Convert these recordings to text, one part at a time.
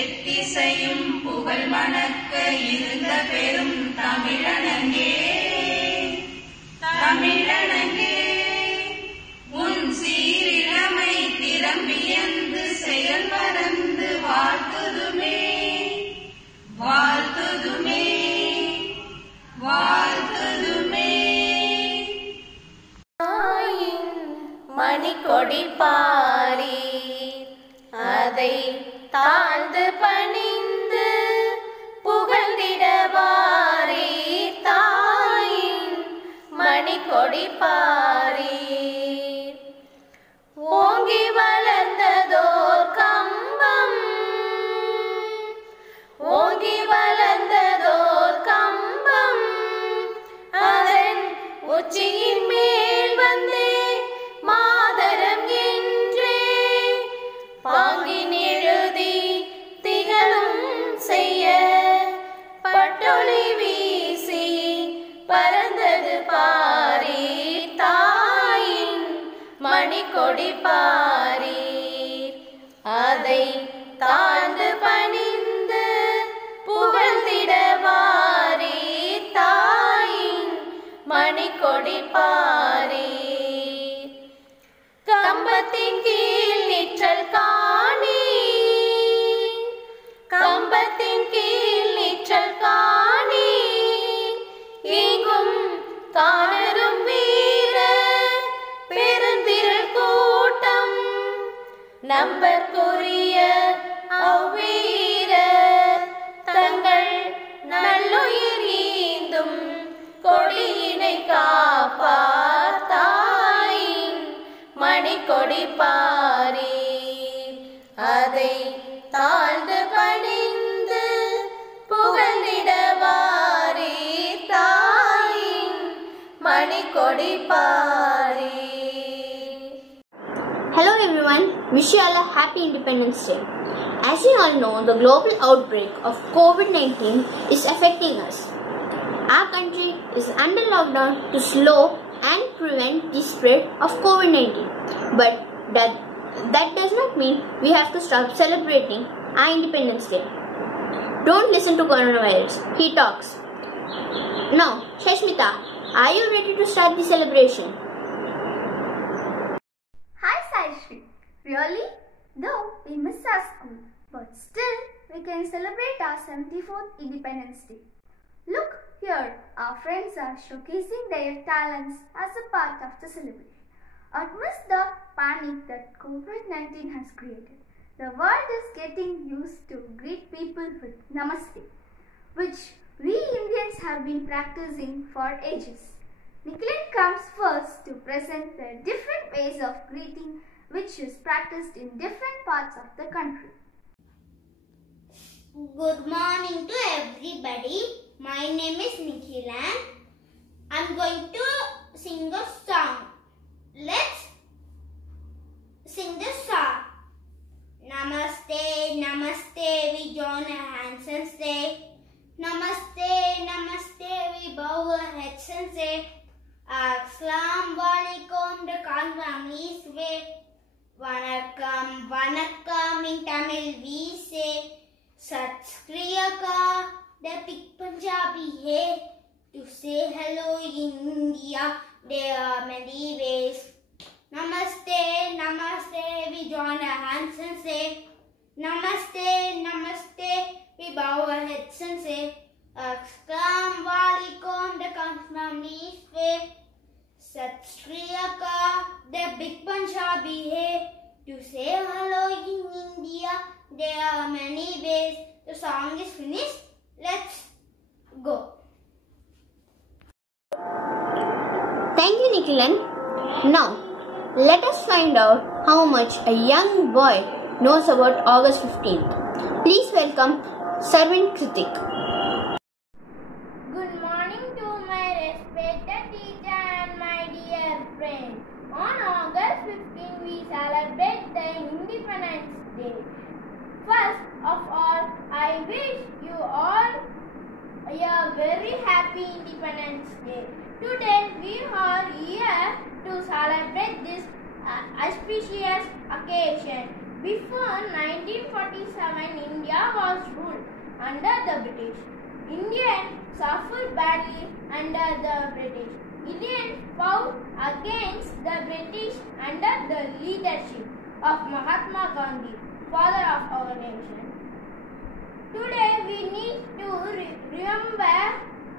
எத்திசையும் புகழ் மணக்க இருந்த பெரும் தமிழனங்கே தமிழனங்கே உன் சீரிழமை திறம்பியந்து செயல் பறந்து வாழ்த்துதுமே வாழ்த்துதுமே வாழ்த்துதுமே. மணிக்கொடி பாரி அதை தாழ்ந்து பணிந்து புகழ்ந்திடவாரி தாயின் மணிக்கொடி பாரி ஓங்கி வளர்ந்ததோர் கம்பம் ஓங்கி வளர்ந்ததோர் கம்பம் அதன் உச்சியின் மேல் வந்தே மாதரம் என்றே பாங்கின் எழுதி திகழும் செய்ய பட்டொளி வீசி பறந்தது பாரி தாயின் மணிக்கொடி பாரி அதை தாழ்ந்து பணிந்து புகழ்ந்திடவாரி தாயின் மணிக்கொடி பாரி கம்பத்தின் கீழ் நிற்றல் காணி கம்பத்தின் கீழ் நிற்றல் காணி எங்கும் காணரும் வீர பெருந்திரள் கூட்டம் நம்பற்குரிய அவ்வீர தங்கள் நல்லுயிர் ஈந்தும் கொடியினை காப்பார் தாயின் மணிக்கொடி பாரி அதை தாழ்ந்து பணிந்து புகழ்ந்திடவாரி தாயின் Manikodi Pari. Hello everyone, wish you all a happy Independence Day. As you all know, the global outbreak of COVID-19 is affecting us. Our country is under lockdown to slow and prevent the spread of COVID-19. But that does not mean we have to stop celebrating our Independence Day. Don't listen to coronavirus, he talks. Now, Shashmita, are you ready to start the celebration? Hi Saishri, really? Though we miss our school, but still we can celebrate our 74th Independence Day. Look here, our friends are showcasing their talents as a part of the celebration. Amidst the panic that COVID-19 has created, the world is getting used to greet people with Namaste, which we Indians have been practicing for ages. Nikhilin comes first to present the different ways of greeting which is practiced in different parts of the country. Good morning to everybody. My name is Nikhilan. I'm going to sing a song. Let's sing the song. Namaste, namaste, we join our hands and say, Namaste, namaste, we bow our heads and say, Assalamu alaikum, the Kangamis way. Vanakkam, vanakkam, in Tamil we say, Sat Shri Akal, the big Punjabi hai. To say hello in India, there are many ways. Namaste, namaste, we join our hands and say, Namaste, namaste, we bow our heads and say, Assalamu alaikum, the Kangamis way. Sat Shri Akal, the big Punjabi hai. To say hello in India, there are many ways. The song is finished. Let's go. Thank you, Nikhilan. Now, let us find out how much a young boy knows about August 15th. Please welcome Sarvin Kritik. Good morning to my respected teacher and my dear friends. On August 15, we celebrate the Independence Day. First of all, I wish you all a very happy Independence Day. Today we are here to celebrate this auspicious occasion. Before 1947, India the British. Indians suffered badly under the British. Indians fought against the British under the leadership of Mahatma Gandhi, father of our nation. Today we need to remember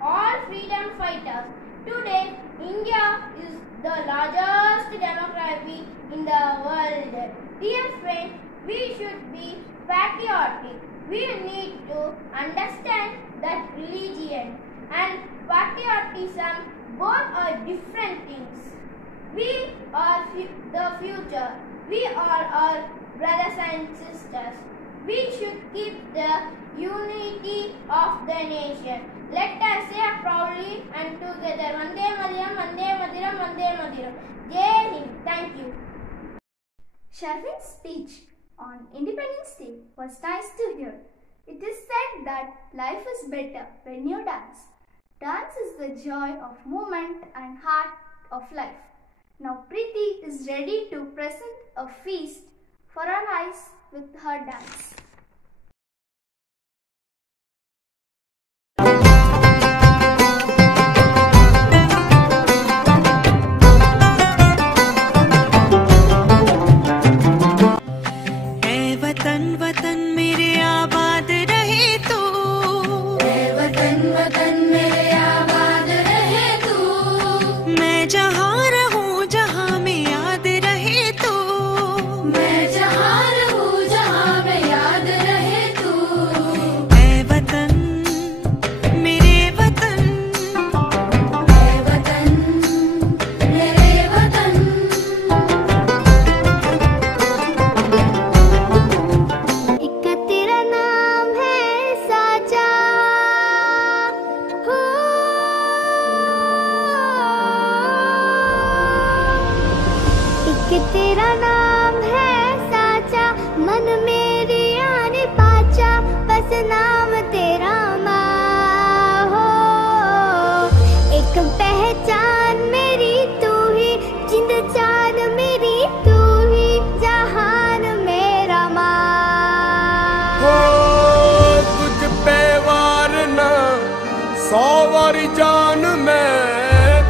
all freedom fighters. Today India is the largest democracy in the world. Dear friends, we should be patriotic. We need to understand that religion and patriotism both are different things. We are the future. We are our brothers and sisters. We should keep the unity of the nation. Let us say proudly and together. Vande Mataram, Vande Mataram, Vande Mataram. Jai Hind. Thank you. Sharvin's speech on Independence Day was nice to hear. It is said that life is better when you dance. Dance is the joy of movement and heart of life. Now Preeti is ready to present a feast for our eyes with her dance. तेरा नाम है साचा, मन मेरी आने पाचा, बस नाम तेरा माँ हो। एक पहचान मेरी तू ही, जिंद जान मेरी तू ही, जहान मेरा माँ हो। तुझ पे वार ना 100 वारी जान मैं,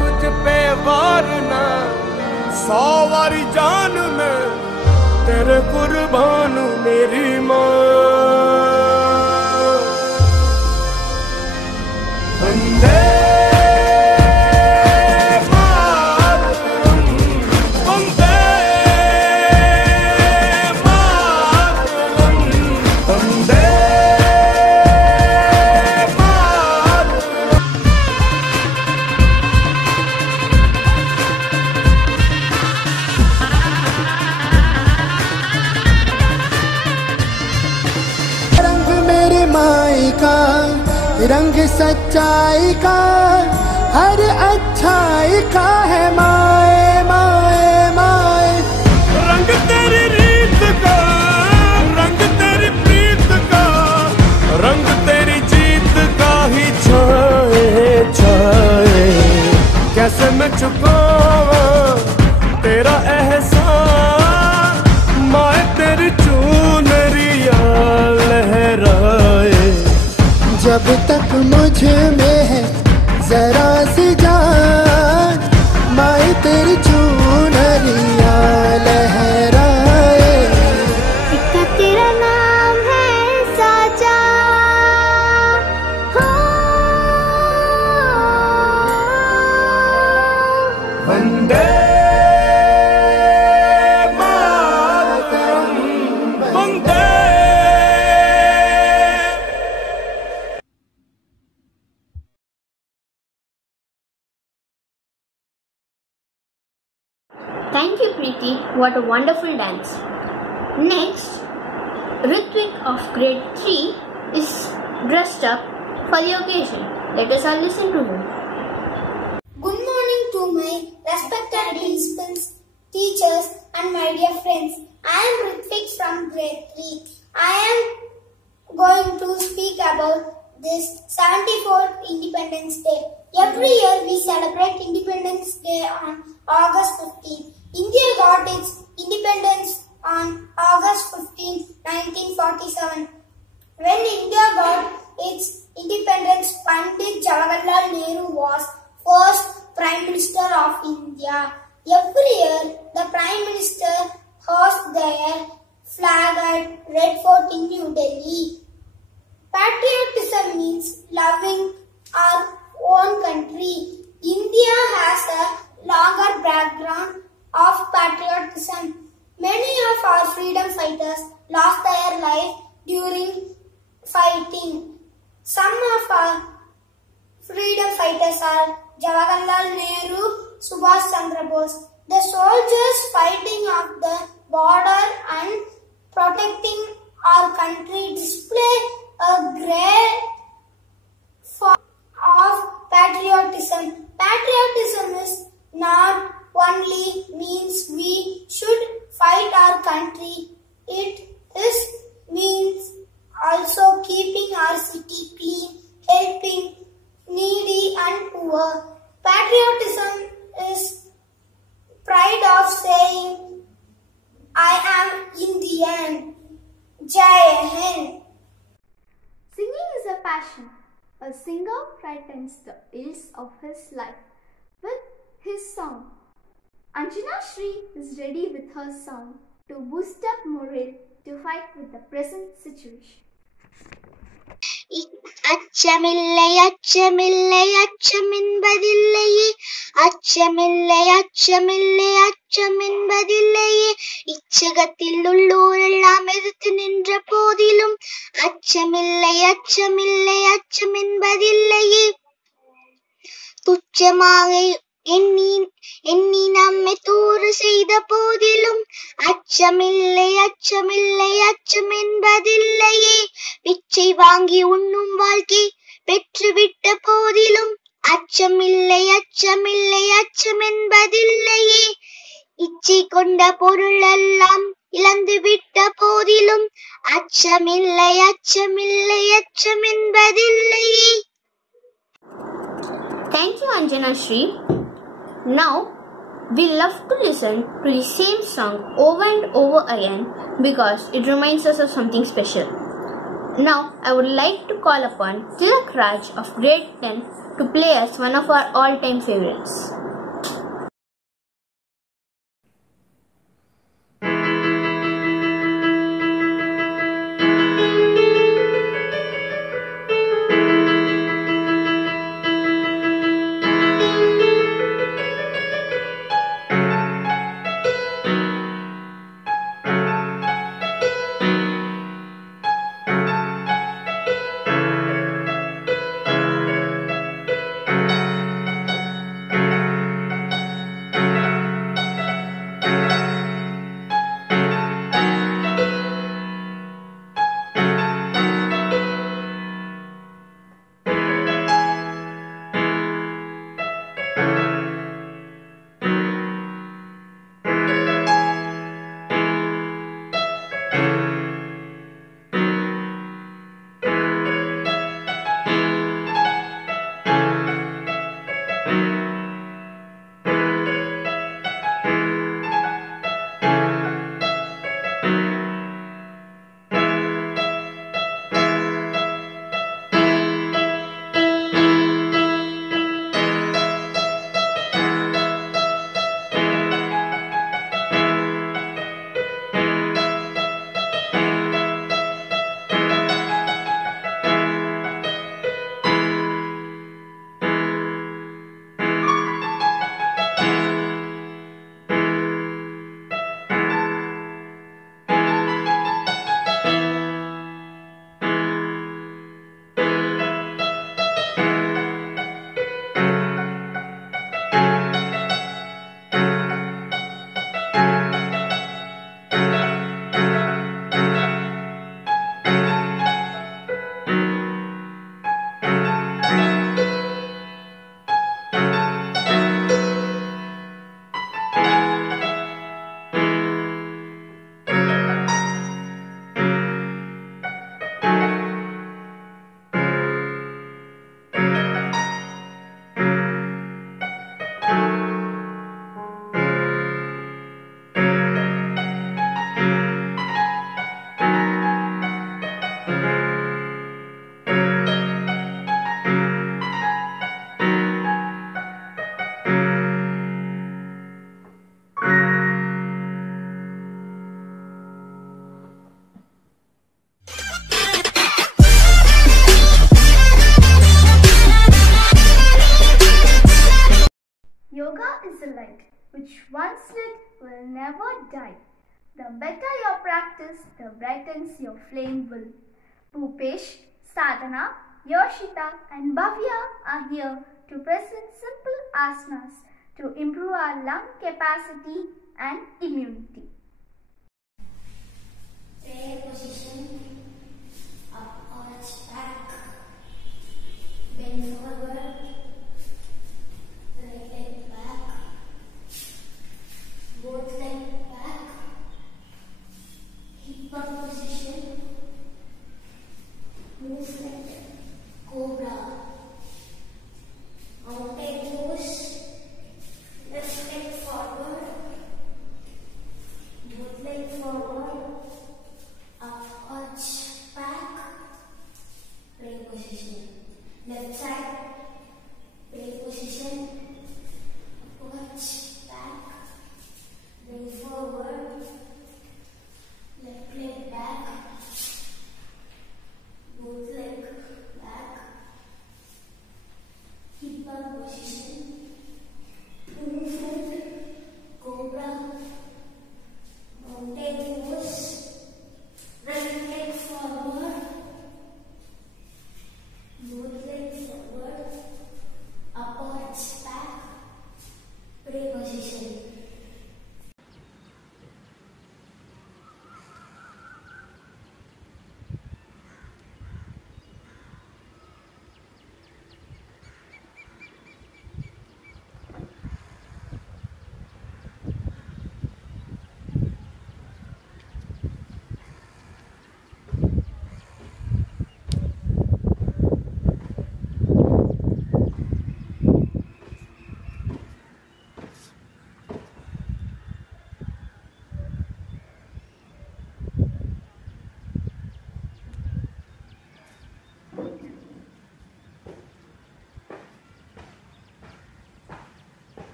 तुझ पे वार ना 100 वारी जान में, तेरे कुर्बान मेरी माँ। वंदे मातरम, वंदे मातरम, वंदे माई का रंग सच्चाई का, हर अच्छाई का है माए माए माए। रंग तेरी रीत का, रंग तेरी प्रीत का, रंग तेरी जीत का ही छाए छाए। कैसे मैं चुकावा तेरा एहसान, माए तेरी चुनरिया लहराए। जब तक मुझ में है जरा सी जान, माई तेरी चुनरिया लहराए। इसका तेरा नाम है साचा हो। वंदे मातरम, वंदे। Thank you, Preeti. What a wonderful dance. Next, Ritwik of grade 3 is dressed up for the occasion. Let us all listen to him. Good morning to my respected principals, teachers and my dear friends. I am Ritwik from grade 3. I am going to speak about this 74th Independence Day. Every year we celebrate Independence Day on August 15th. India got its independence on August 15, 1947. When India got its independence, Pandit Jawaharlal Nehru was first Prime Minister of India. Every year, the Prime Minister hoists their flag at Red Fort in New Delhi. Patriotism means loving our own country. India has a longer background of patriotism. Many of our freedom fighters lost their life during fighting. Some of our freedom fighters are Jawaharlal Nehru, Subhash Chandra Bose. The soldiers fighting at the border and protecting our country display a great form of patriotism. Patriotism is not only means we should fight our country, it is means also keeping our city clean, helping needy and poor. Patriotism is pride of saying, I am Indian. Jai Hind. Singing is a passion. A singer brightens the ills of his life with his song. Anjana Shri is ready with her song to boost up morale to fight with the present situation. அச்சமில்லை அச்சமில்லை அச்சமென்பதில்லையே அச்சமில்லை அச்சமில்லை அச்சமென்பதில்லையே இச்சகத்தில் உள்ளோரெல்லாம் எதிர்த்து நின்ற போதிலும் அச்சமில்லை அச்சமில்லை அச்சமென்பதில்லையே துச்சமாக எண்ணி நம்மை தூறு செய்த போதிலும் அச்சமில்லை அச்சமில்லை அச்சம் என்பதில்லையே பிச்சை வாங்கி உண்ணும் வாழ்க்கை பெற்றுவிட்ட போதிலும் அச்சமில்லை அச்சமில்லை அச்சம் என்பதில்லையே இச்சை கொண்ட பொருள் எல்லாம் இழந்து விட்ட போதிலும் அச்சமில்லை அச்சமில்லை அச்சம் என்பதில்லையே. Thank you, Anjana Shri. Now, we love to listen to the same song over and over again because it reminds us of something special. Now, I would like to call upon Tilak Raj of grade 10 to play us one of our all-time favorites. which once lit will never die. The better your practice, the brightens your flame will. Bhupesh, Sadhana, Yoshita and Bhavya are here to present simple asanas to improve our lung capacity and immunity. Prayer position, up arch back, bend forward, right leg back, both leg back, hip up position, movement, cobra, mountain pose, left leg forward, both leg forward, up arch back, prayer position, left side, prayer position, up arch back, bring forward, left leg back, both leg back, hip up position, movement, cobra, mountain pose, right leg forward, both legs forward.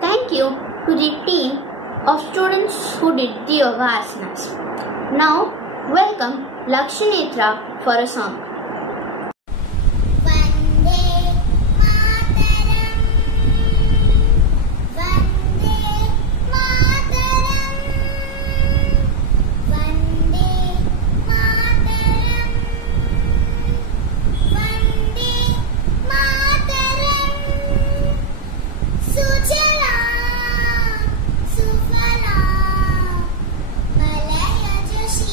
Thank you to the team of students who did the yoga asanas. Now, welcome Lakshanetra for a song. Suffala, Malaya Joshi.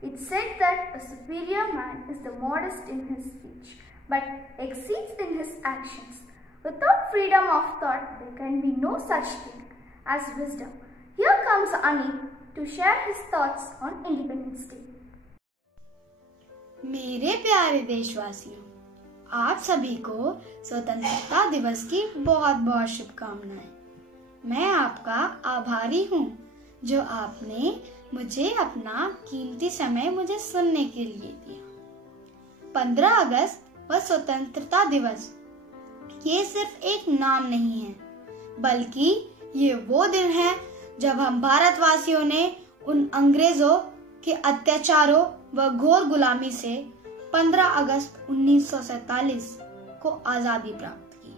It said that a superior man is the modest in his speech, but exceeds in his actions. Without freedom of thought, there can be no such thing as wisdom. Here comes Anik to share his thoughts on Independence Day. मेरे प्यारे देशवासियों, आप सभी को स्वतंत्रता दिवस की बहुत बहुत शुभकामनाएं। मैं आपका आभारी हूँ जो आपने मुझे अपना कीमती समय मुझे सुनने के लिए दिया। 15 अगस्त व स्वतंत्रता दिवस ये सिर्फ एक नाम नहीं है, बल्कि ये वो दिन है जब हम भारतवासियों ने उन अंग्रेजों के अत्याचारों व घोर गुलामी से 15 अगस्त 1947 को आजादी प्राप्त की।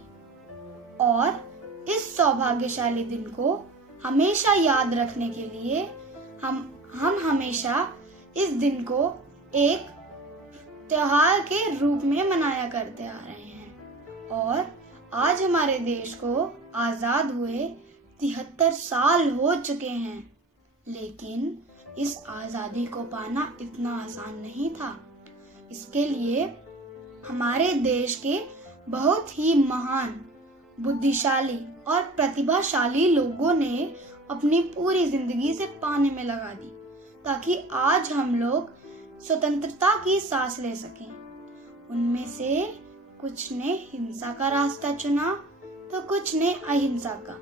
और इस सौभाग्यशाली दिन को हमेशा याद रखने के लिए हम हमेशा इस दिन को एक त्योहार के रूप में मनाया करते आ रहे हैं। और आज हमारे देश को आजाद हुए 73 साल हो चुके हैं, लेकिन इस आजादी को पाना इतना आसान नहीं था। इसके लिए हमारे देश के बहुत ही महान, बुद्धिशाली और प्रतिभाशाली लोगों ने अपनी पूरी जिंदगी से पाने में लगा दी, ताकि आज हम लोग स्वतंत्रता की सांस ले सकें। उनमें से कुछ ने हिंसा का रास्ता चुना तो कुछ ने अहिंसा का,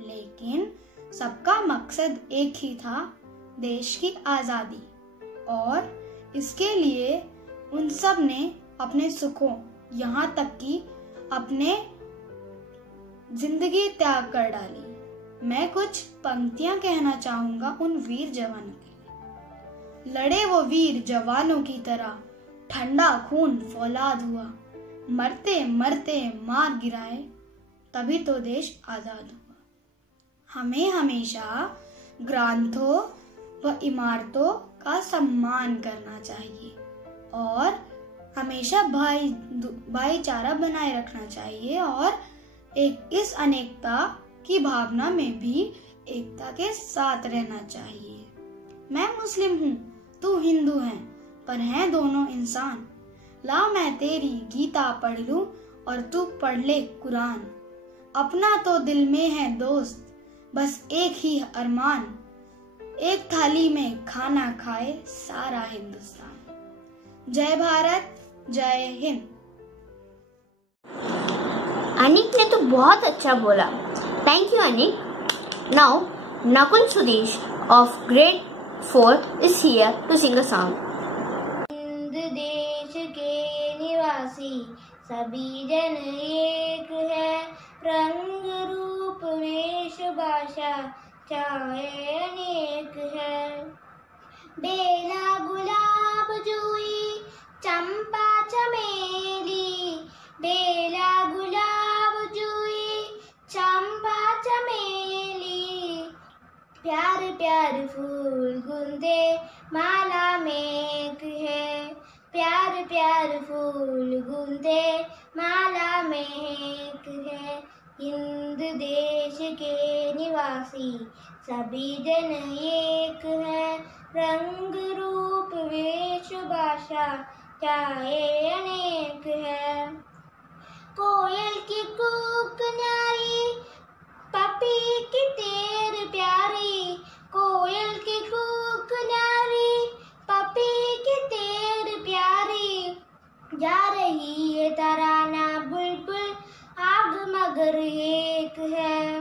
लेकिन सबका मकसद एक ही था, देश की आजादी। और इसके लिए उन सब ने अपने सुखों, यहाँ तक कि अपने जिंदगी त्याग कर डाली। मैं कुछ पंक्तियां कहना चाहूंगा उन वीर जवानों के लिए। लड़े वो वीर जवानों की तरह, ठंडा खून फौलाद हुआ, मरते मरते मार गिराए, तभी तो देश आजाद हुआ। हमें हमेशा ग्रंथों व इमारतों का सम्मान करना चाहिए और हमेशा भाईचारा बनाए रखना चाहिए और इस अनेकता की भावना में भी एकता के साथ रहना चाहिए। मैं मुस्लिम हूँ, तू हिंदू है, पर हैं दोनों इंसान। ला मैं तेरी गीता पढ़ लूं और तू पढ़ ले कुरान। अपना तो दिल में है दोस्त, बस एक ही अरमान, एक थाली में खाना खाए सारा हिंदुस्तान। जय भारत, जय हिंद। अनिक ने तो बहुत अच्छा बोला। Thank you Anik. Now Nakul Sudesh of grade 4 is here to sing a song. Hind देश के निवासी सभी जन एक है, रंग रूप वेश भाषा चाहे अनेक है। बेला गुलाब जूही चंपा चमेली, बेला गुलाब जूही चंपा चमेली, प्यार प्यार फूल गुंदे माला में एक है, प्यार प्यार फूल गुंदे माला में एक है। हिंद देश के निवासी सभी जन एक है, रंग रूप वेश भाषा चाहे अनेक है। कोयल की कूक न्यारी, पपी की टेर प्यारी, कोयल की कूक न्यारी, पपी की टेर प्यारी, जा रही है तराना बुलबुल आग मगर एक है,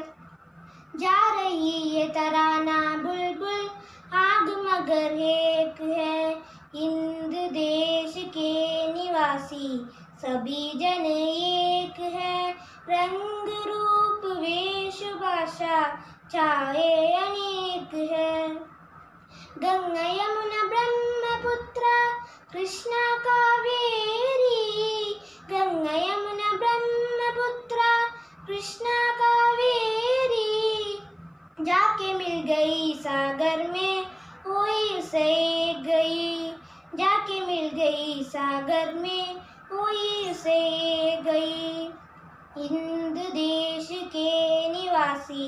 जा रही है तराना बुलबुल आग मगर एक है। हिंद देश के निवासी सभी जन एक है, रंग रूप वेश भाषा चाहे अनेक है। गंगा यमुना ब्रह्मपुत्र कृष्णा कावेरी, गंगा यमुना ब्रह्मपुत्र कृष्णा कावेरी, जाके मिल गई सागर में हुई उसे गई, जाके मिल गई सागर में हुई उसे गई। हिंद देश के निवासी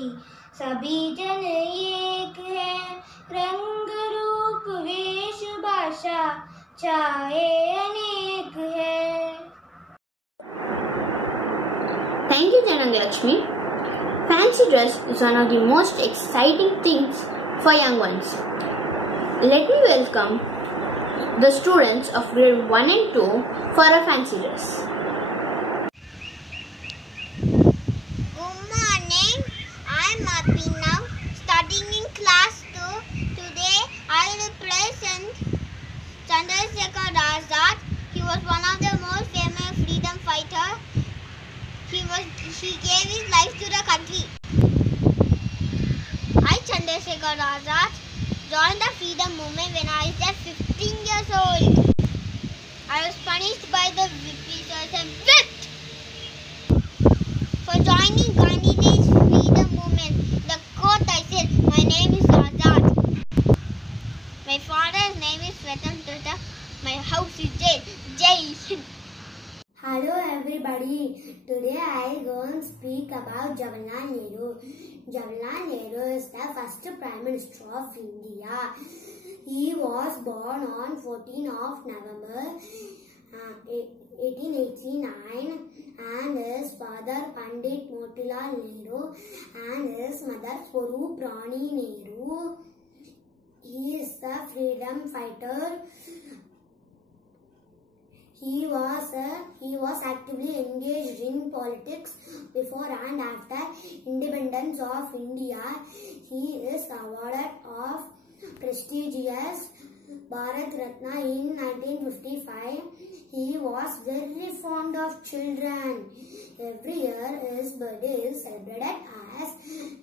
सभी जन एक है, रंग रूप वेश भाषा चाहे अनेक है। Thank you, Janangalakshmi. Fancy dress is one of the most exciting things for young ones. Let me welcome the students of grade 1 and 2 for a fancy dress. Good morning. I'm Abhinav, studying in class 2. Today I will present Chandrasekhar Azad. He was one of the most famous freedom fighters. He gave his life to the country. I, Chandrasekhar Azad, joined the freedom movement when I was just 15 years old. I was punished by the Britishers and whipped for joining Gandhiji's freedom movement. In the court I said, my name is Azad. My father's name is Ratan Tata. My house is jail. Jai Hind. Hello everybody. Today I going to speak about Jawaharlal Nehru. Jawaharlal Nehru is the first Prime Minister of India. He was born on 14th of November 1889 and his father Pandit Motilal Nehru and his mother Swarup Rani Nehru. He is the freedom fighter. He was actively engaged in politics before and after independence of India. He is awarded of prestigious Bharat Ratna in 1955. He was very fond of children. Every year his birthday is celebrated as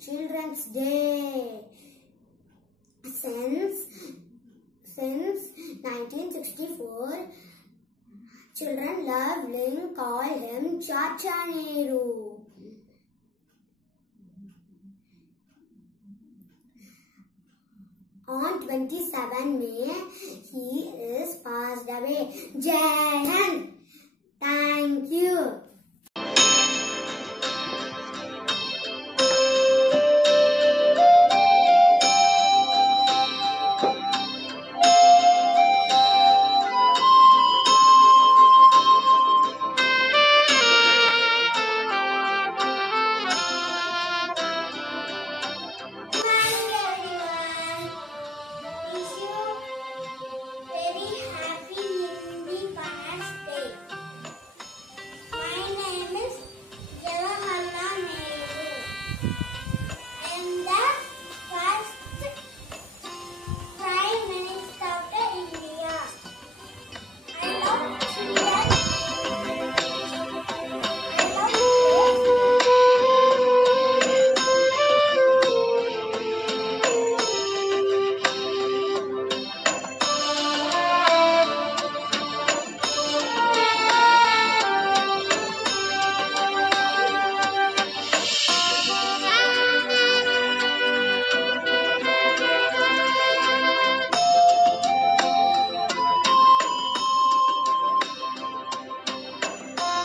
Children's Day. Since 1964, children lovingly call him Chacha Nehru. On 27 May, he is passed away. Jai Hind. Thank you.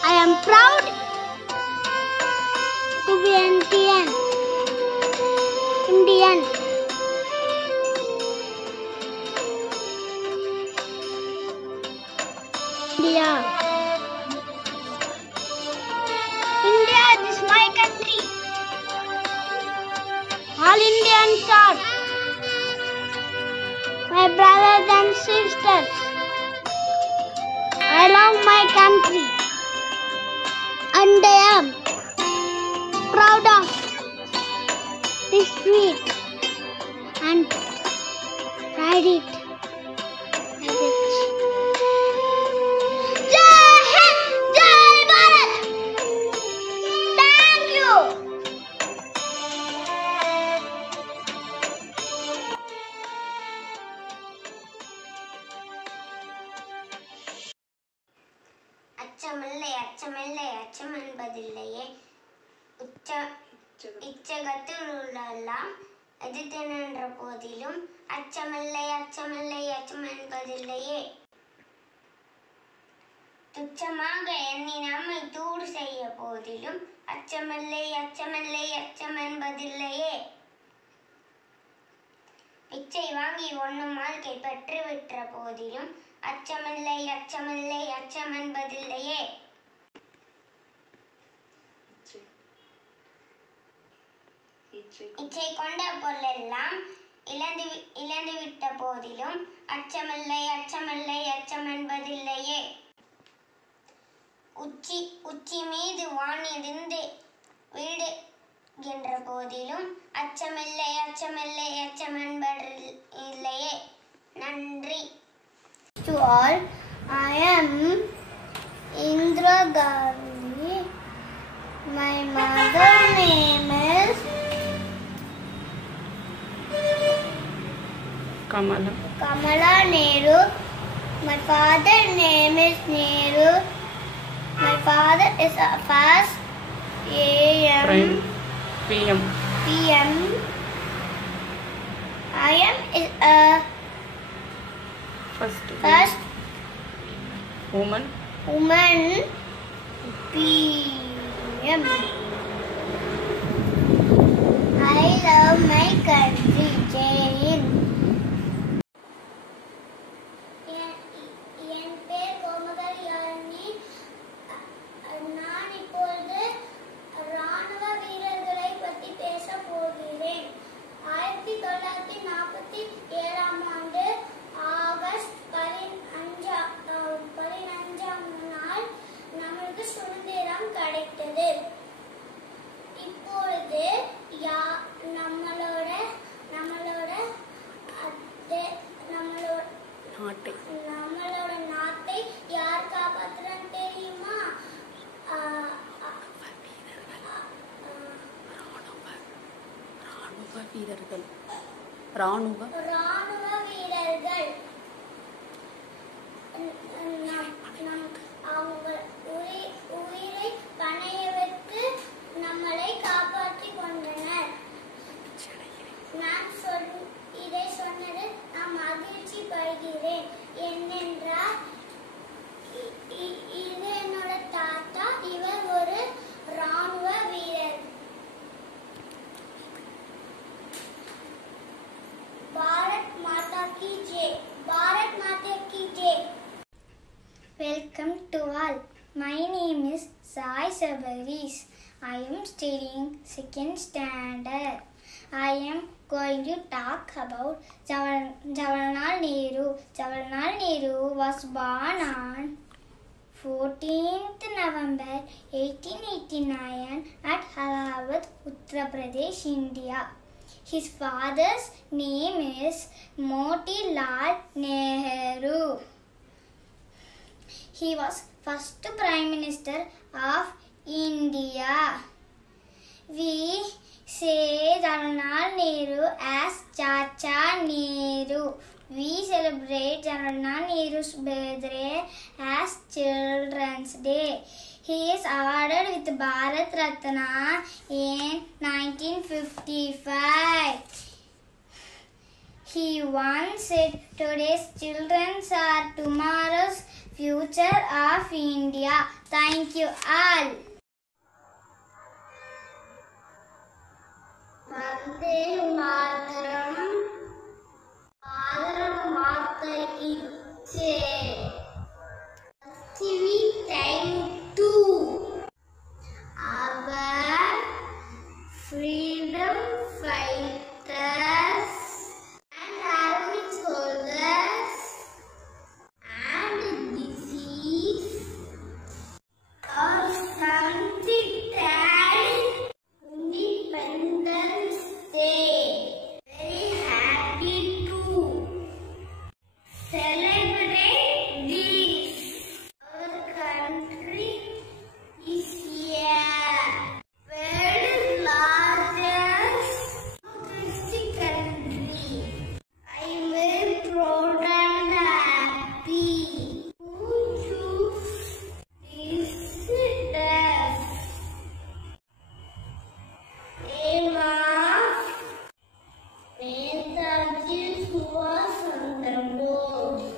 I am proud to be Indian. India is my country. All Indians are my brothers and sisters. I love my country. And I am proud of this sweet and pride it. Jai Hind, Jai Bharat. Thank you. அச்சம் என்பதில்லையே இச்சகத்தில் உள்ளெல்லாம் எதிர்த்தென்ற போதிலும் அச்சமில்லை அச்சம் என்பதில்லையே. துச்சமாக எண்ணி நம்மை தூடு செய்ய போதிலும் அச்சம் என்பதில்லையே. பிச்சை வாங்கி ஒண்ணுமால் பெற்று விட்ட போதிலும் அச்சமில்லை அச்சமில்லை அச்சம் என்பதில்லையே. இச்சை கொண்ட பொருளெல்லாம் இழந்து விட்ட போதிலும் அச்சமில்லை அச்சமில்லை அச்சம் என்பதில்லையே. உச்சி மீது வானிருந்து வீடுகின்ற போதிலும் அச்சமில்லை அச்சமில்லை அச்சம் என்பதில்லையே. நன்றி. To all, I am Indra Gandhi. My mother name is Kamala Nehru. My father name is Nehru. My father is a first PM. I am is a first woman PM. I love my country. Jai Hind. என் பேர் கோமகரி யாழினி. நான் இப்பொழுது ராணுவ வீரர்களை பற்றி பேச போகிறேன். 1947ஆம் ஆண்டு August 15ஆம் நாள் நமக்கு சுதந்திரம் கிடைத்தது. இப்பொழுது நம்மளோட நாட்டை யார் காப்பாத்துறான்னு தெரியுமா? ராணுவ வீரர்கள். அவங்க உயிரை பணைய வைத்து நம்மளை காப்பாற்றிக் கொண்டனர். நான் இதை சொன்னது நான் மகிழ்ச்சி படுகிறேன். ஏனென்றால் இது என்னோட தாத்தா, இவர் ஒரு ராணுவ வீரர். பாரத் மாதா கி ஜெய். பாரத் மாதா கி Jai. Welcome to all. My name is Sai Sabaris. I am studying 2nd standard. I am going to talk about Jawaharlal Nehru. Jawaharlal Nehru was born on 14th November 1889 at Allahabad, Uttar Pradesh, India. His father's name is Motilal Nehru. He was first Prime Minister of India. We say Jawaharlal Nehru as Chacha Nehru. We celebrate Jawaharlal Nehru's birthday as Children's Day. He is awarded with Bharat Ratna in 1955. He once said, "Today's children are tomorrow's future of India." Thank you all. Vande Mataram. Bharat Mata ki Jai. TV time 2. Our freedom fighters and army soldiers and disease are something that Independence Day. Very happy to celebrate this. Our country is here. World's largest country. I am very proud and happy to choose this test. Name of Netaji Subhash Chandra Bose.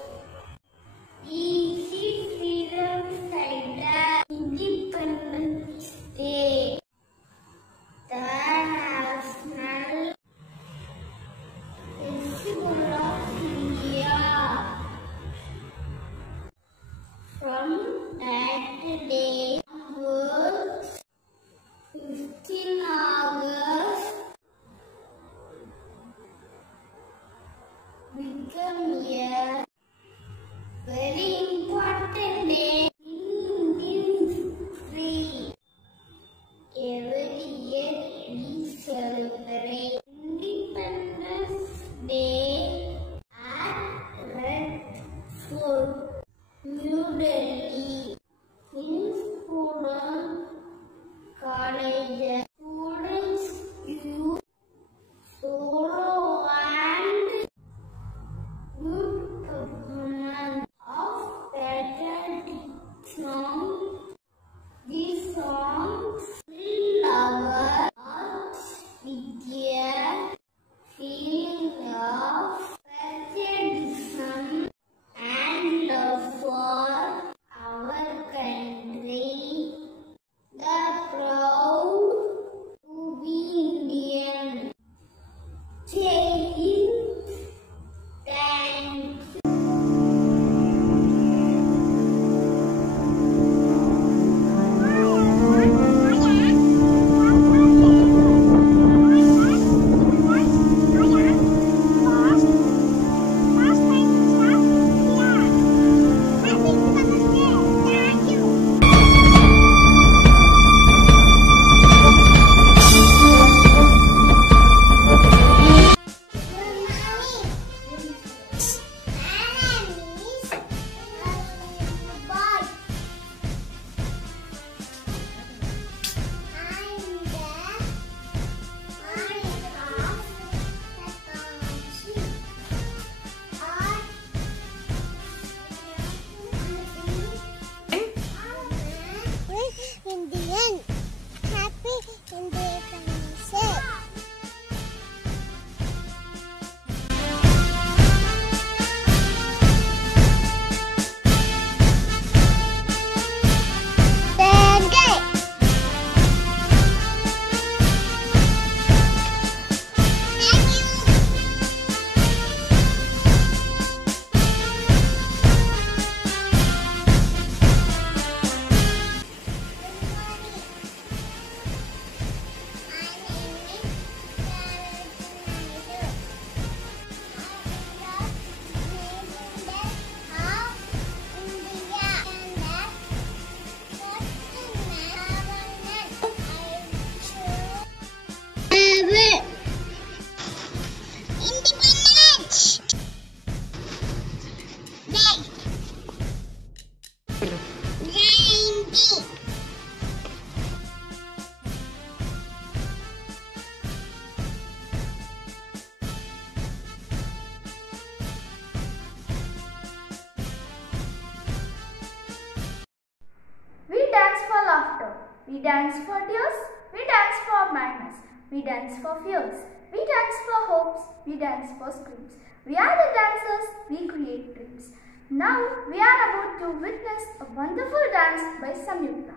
We dance for tears, we dance for madness, we dance for fears, we dance for hopes, we dance for screams. We are the dancers, we create dreams. Now we are about to witness a wonderful dance by Samyukta.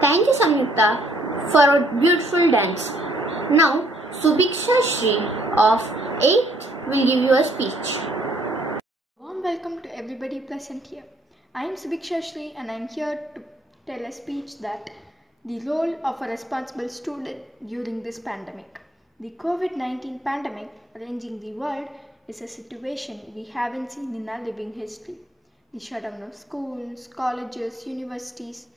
Thank you, Samyukta, for a beautiful dance. Now, Subiksha Shri of 8th will give you a speech. Warm welcome to everybody present here. I am Subiksha Shri and I am here to tell a speech that the role of a responsible student during this pandemic. The COVID-19 pandemic ranging the world is a situation we haven't seen in our living history. The shutdown of schools, colleges, universities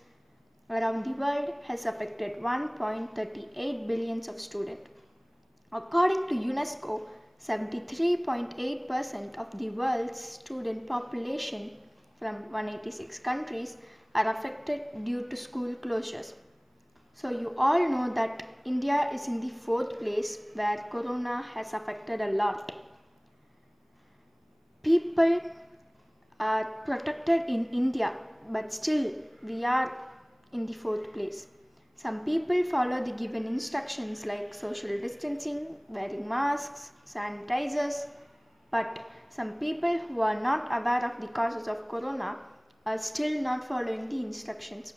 around the world has affected 1.38 billion of students. According to UNESCO, 73.8% of the world's student population from 186 countries are affected due to school closures. So you all know that India is in the 4th place where Corona has affected a lot. People are protected in India, but still we are in the 4th place. Some people follow the given instructions like social distancing, wearing masks, sanitizers, but some people who are not aware of the causes of Corona are still not following the instructions.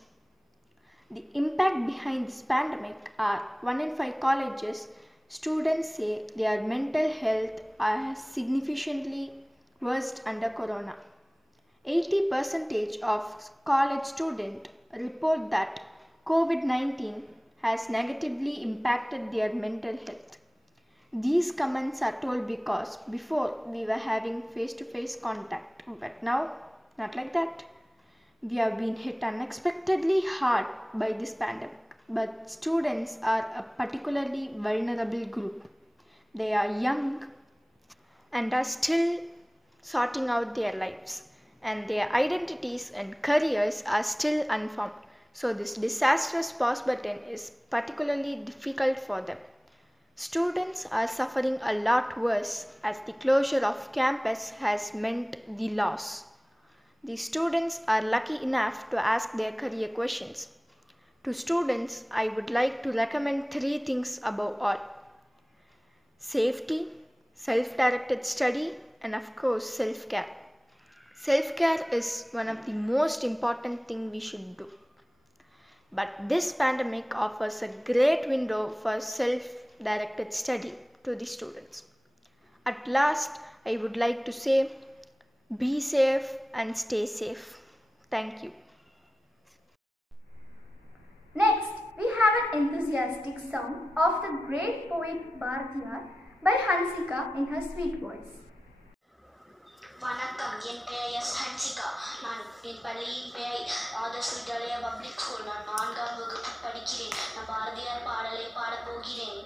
The impact behind this pandemic are 1 in 5 colleges, students say their mental health has significantly worsened under Corona. 80% of college students report that COVID-19 has negatively impacted their mental health. These comments are told because before we were having face-to-face contact, but now not like that. We have been hit unexpectedly hard by this pandemic, but students are a particularly vulnerable group. They are young and are still sorting out their lives, and their identities and careers are still unformed. So this disastrous pause button is particularly difficult for them. Students are suffering a lot worse as the closure of campus has meant the loss. The students are lucky enough to ask their career questions. To students, I would like to recommend 3 things above all: safety, self-directed study, and of course self-care. Self-care is one of the most important things we should do. But this pandemic offers a great window for self-directed study to the students. At last, I would like to say, be safe and stay safe. Thank you. Next, we have an enthusiastic song of the great poet Bharatiyar by Hansika in her sweet voice. வணக்கம், என் பெயர் S Hansika. நான் என் பள்ளியின் பெயர் Adarsh Vidyalaya public school. நான் 4ஆம் வகுப்பு படிக்கிறேன். நான் பாரதியார் பாடலை பாடப் போகிறேன்.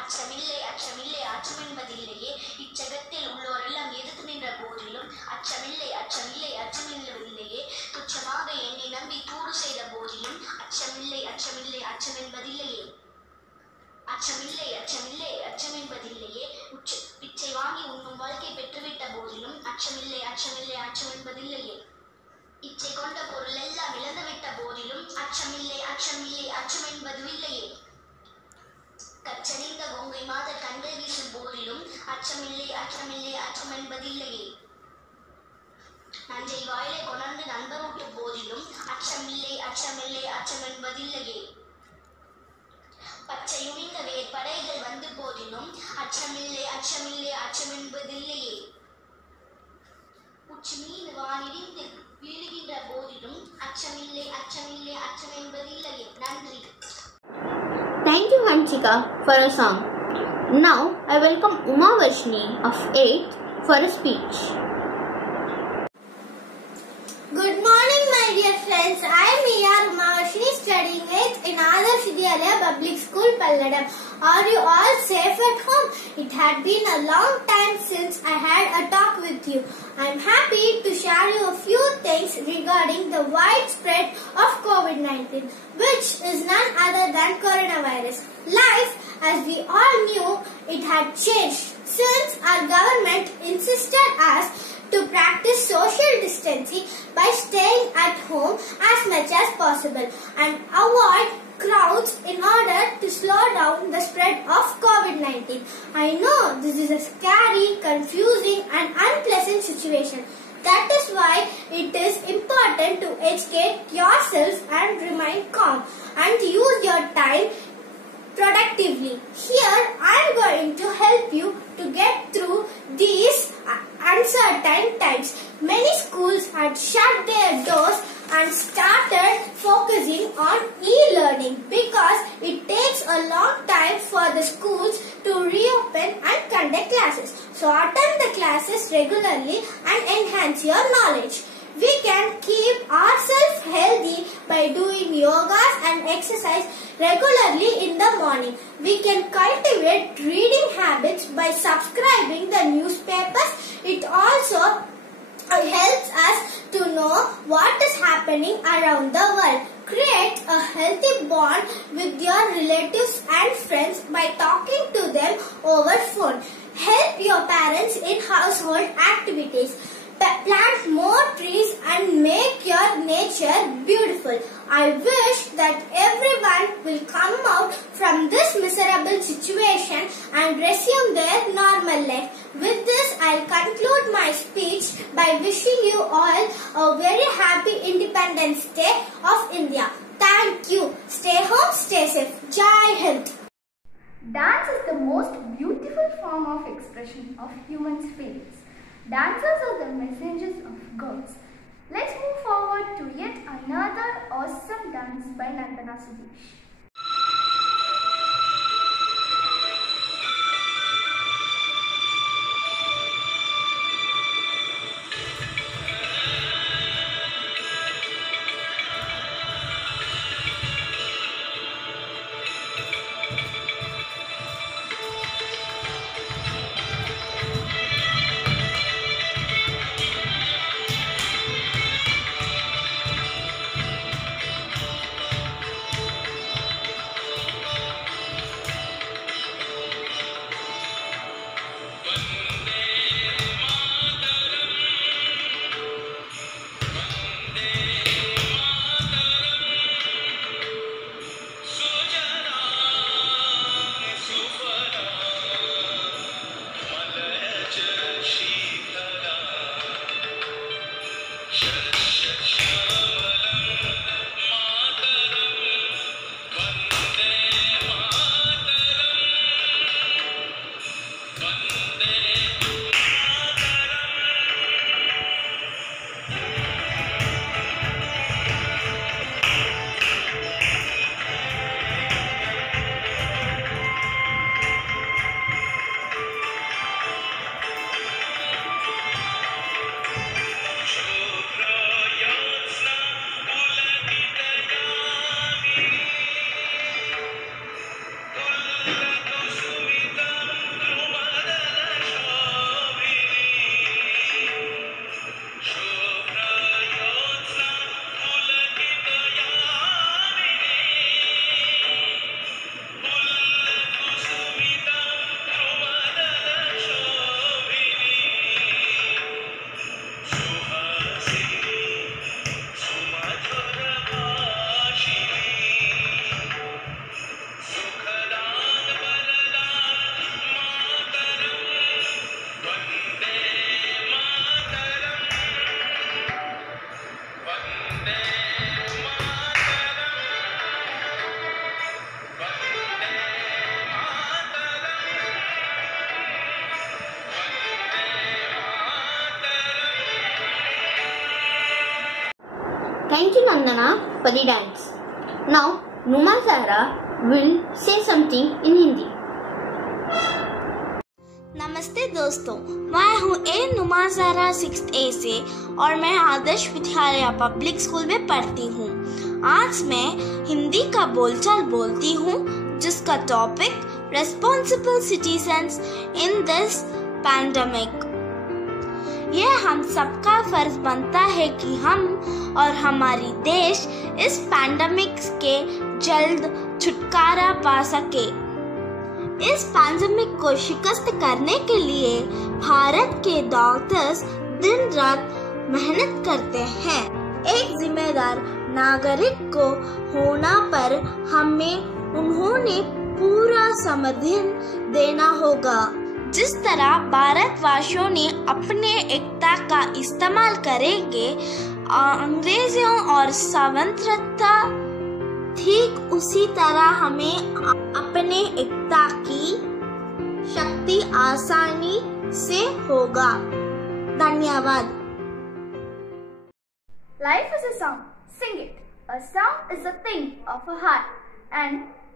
அச்சமில்லை அச்சமில்லை அச்சம் என்பதில்லையே, இச்சகத்தில் உள்ளோரெல்லாம் எதிர்த்து நின்ற போதிலும் அச்சமில்லை அச்சமில்லை அச்சம் என்பதில்லையே, துச்சமாக என்னை நம்பி தூது செய்த போதிலும் அச்சமில்லை அச்சமில்லை அச்சம் என்பதில்லையே. அச்சமில்லை அச்சமில்லை அச்சம் என்பதில்லையே, பிச்சை வாங்கி உண்ணும் வாழ்க்கை பெற்றுவிட்ட போதிலும் அச்சமில்லை அச்சமில்லை அச்சம் என்பதில்லையே. இச்சை கொண்ட பொருள் எல்லாம் இழந்துவிட்ட போதிலும் அச்சமில்லை அச்சமில்லை அச்சம் என்பதுவில்லையே. கச்சனிந்த கொங்கை மாதர் கண்கள் வீசும் போதிலும் அச்சமில்லை அச்சமில்லை அச்சம் என்பதில்லையே. நஞ்சை வாயிலை கொணர்ந்து நண்பரூட்டும் போதிலும் அச்சமில்லை அச்சமில்லை அச்சம் என்பதில்லையே. பச்சையுமிந்த வேற்படைகள் வந்து போதிலும் அச்சமில்லை அச்சமில்லை அச்சம் என்பதில்லையே. உச்சி மீது வானிடிந்து வீழுகின்ற போதிலும் அச்சமில்லை அச்சமில்லை அச்சம் என்பதில்லையே. நன்றி. Thank you, Hansika, for a song. Now, I welcome Uma Varshini of 8th for a speech. Good morning, my dear friends. I am E.R. Uma Varshini, studying 8th in Adarsh Vidyalaya Public School, Palladam. Are you all safe at home? It had been a long time since I had a talk with you. I am happy to share you a few things regarding the widespread of COVID-19, which is none other than coronavirus. Life, as we all knew, it had changed since our government insisted us to practice social distancing by staying at home as much as possible and avoid crowds in order to slow down the spread of COVID-19. I know this is a scary, confusing and unpleasant situation. That is why it is important to educate yourself and remain calm and use your time productively. Here I am going to help you to get through these uncertain times. Many schools had shut their doors and started focusing on e-learning because it takes a long time for the schools to reopen and conduct classes. So attend the classes regularly and enhance your knowledge. We can keep ourselves healthy by doing yogas and exercise regularly in the morning. We can cultivate reading habits by subscribing the newspapers. It also helps us to know what is happening around the world. Create a healthy bond with your relatives and friends by talking to them over phone. Help your parents in household activities. Plant more trees and make your nature beautiful. I wish that everyone will come out from this miserable situation and resume their normal life. With this, I'll conclude my speech by wishing you all a very happy Independence Day of India. Thank you. Stay home, stay safe. Jai Hind. Dance is the most beautiful form of expression of humans' feelings. Dancers are the messengers of gods. Let's move forward to yet another awesome dance by Nandana Sudesh. Thank you Nandana for the dance. Now Numa Zahra will say something in Hindi. नमस्ते दोस्तों, मैं हूँ ए नुमा Zahra 6th A से और मैं Adarsh Vidyalaya public school में पढ़ती हूँ। आज मैं हिंदी का बोलचाल बोलती हूँ जिसका topic responsible citizens in this pandemic. यह हम सबका फर्ज बनता है कि हम और हमारी देश इस पैंडेमिक के जल्द छुटकारा पा सके। इस पैंडेमिक को शिकस्त करने के लिए भारत के डॉक्टर्स दिन रात मेहनत करते हैं। एक जिम्मेदार नागरिक को होना पर हमें उन्होंने पूरा समर्थन देना होगा। जिस तरह भारतवासियों ने अपने एकता का इस्तेमाल करेंगे अंग्रेजों और स्वतंत्रता, ठीक उसी तरह हमें अपने एकता की शक्ति आसानी से होगा। धन्यवाद। Life is a song. Sing it. A song is a thing of a heart. And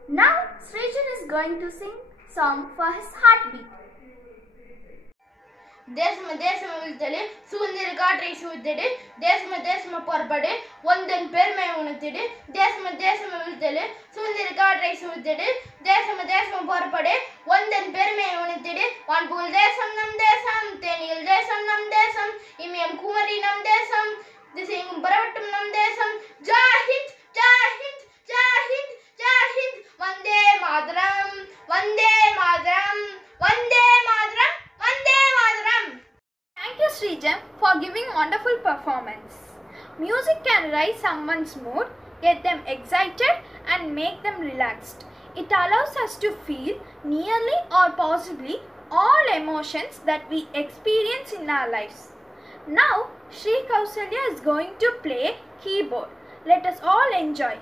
now Srijan is going to sing song for his heartbeat. ದೇಶಮ ಸುಂದರ ಗಾಟ್ರಿ ಸುದ್ದಿಡೆ ದೇಶಮ ಪೊರಪಡೆ ಒಂದನ್ ಪೆರ್ಮೆ ಉಣತಿಡೆ ದೇಶಮ ಸುಂದರ ಗಾಟ್ರಿ ಸುದ್ದಿಡೆ ದೇಶಮ ಪೊರಪಡೆ ಒಂದನ್ ಪೆರ್ಮೆ ಉಣತಿಡೆ ವಾನ್ಪೂಲ್ ದೇಶಂ ನಮ್ ದೇಶಂ ತೇನಿಲ್ ದೇಶಂ ನಮ್ ದೇಶಂ ಇಮಿಯಂ ಕುಮರಿ ನಮ್ ದೇಶಂ ದಿಸಿಂಗ್ ಬರವಟ್ಟಂ ನಮ್ ದೇಶಂ ಜೈ ಹಿಂದ್ ಜೈ ಹಿಂದ್ ಜೈ ಹಿಂದ್ ಜೈ Hind Vande Mataram Vande Mataram Vande Mataram Vande Mataram. Thank you Srijan for giving wonderful performance. Music can raise someone's mood, get them excited and make them relaxed. It allows us to feel nearly or possibly all emotions that we experience in our lives. Now Shri Kausalya is going to play keyboard. Let us all enjoy.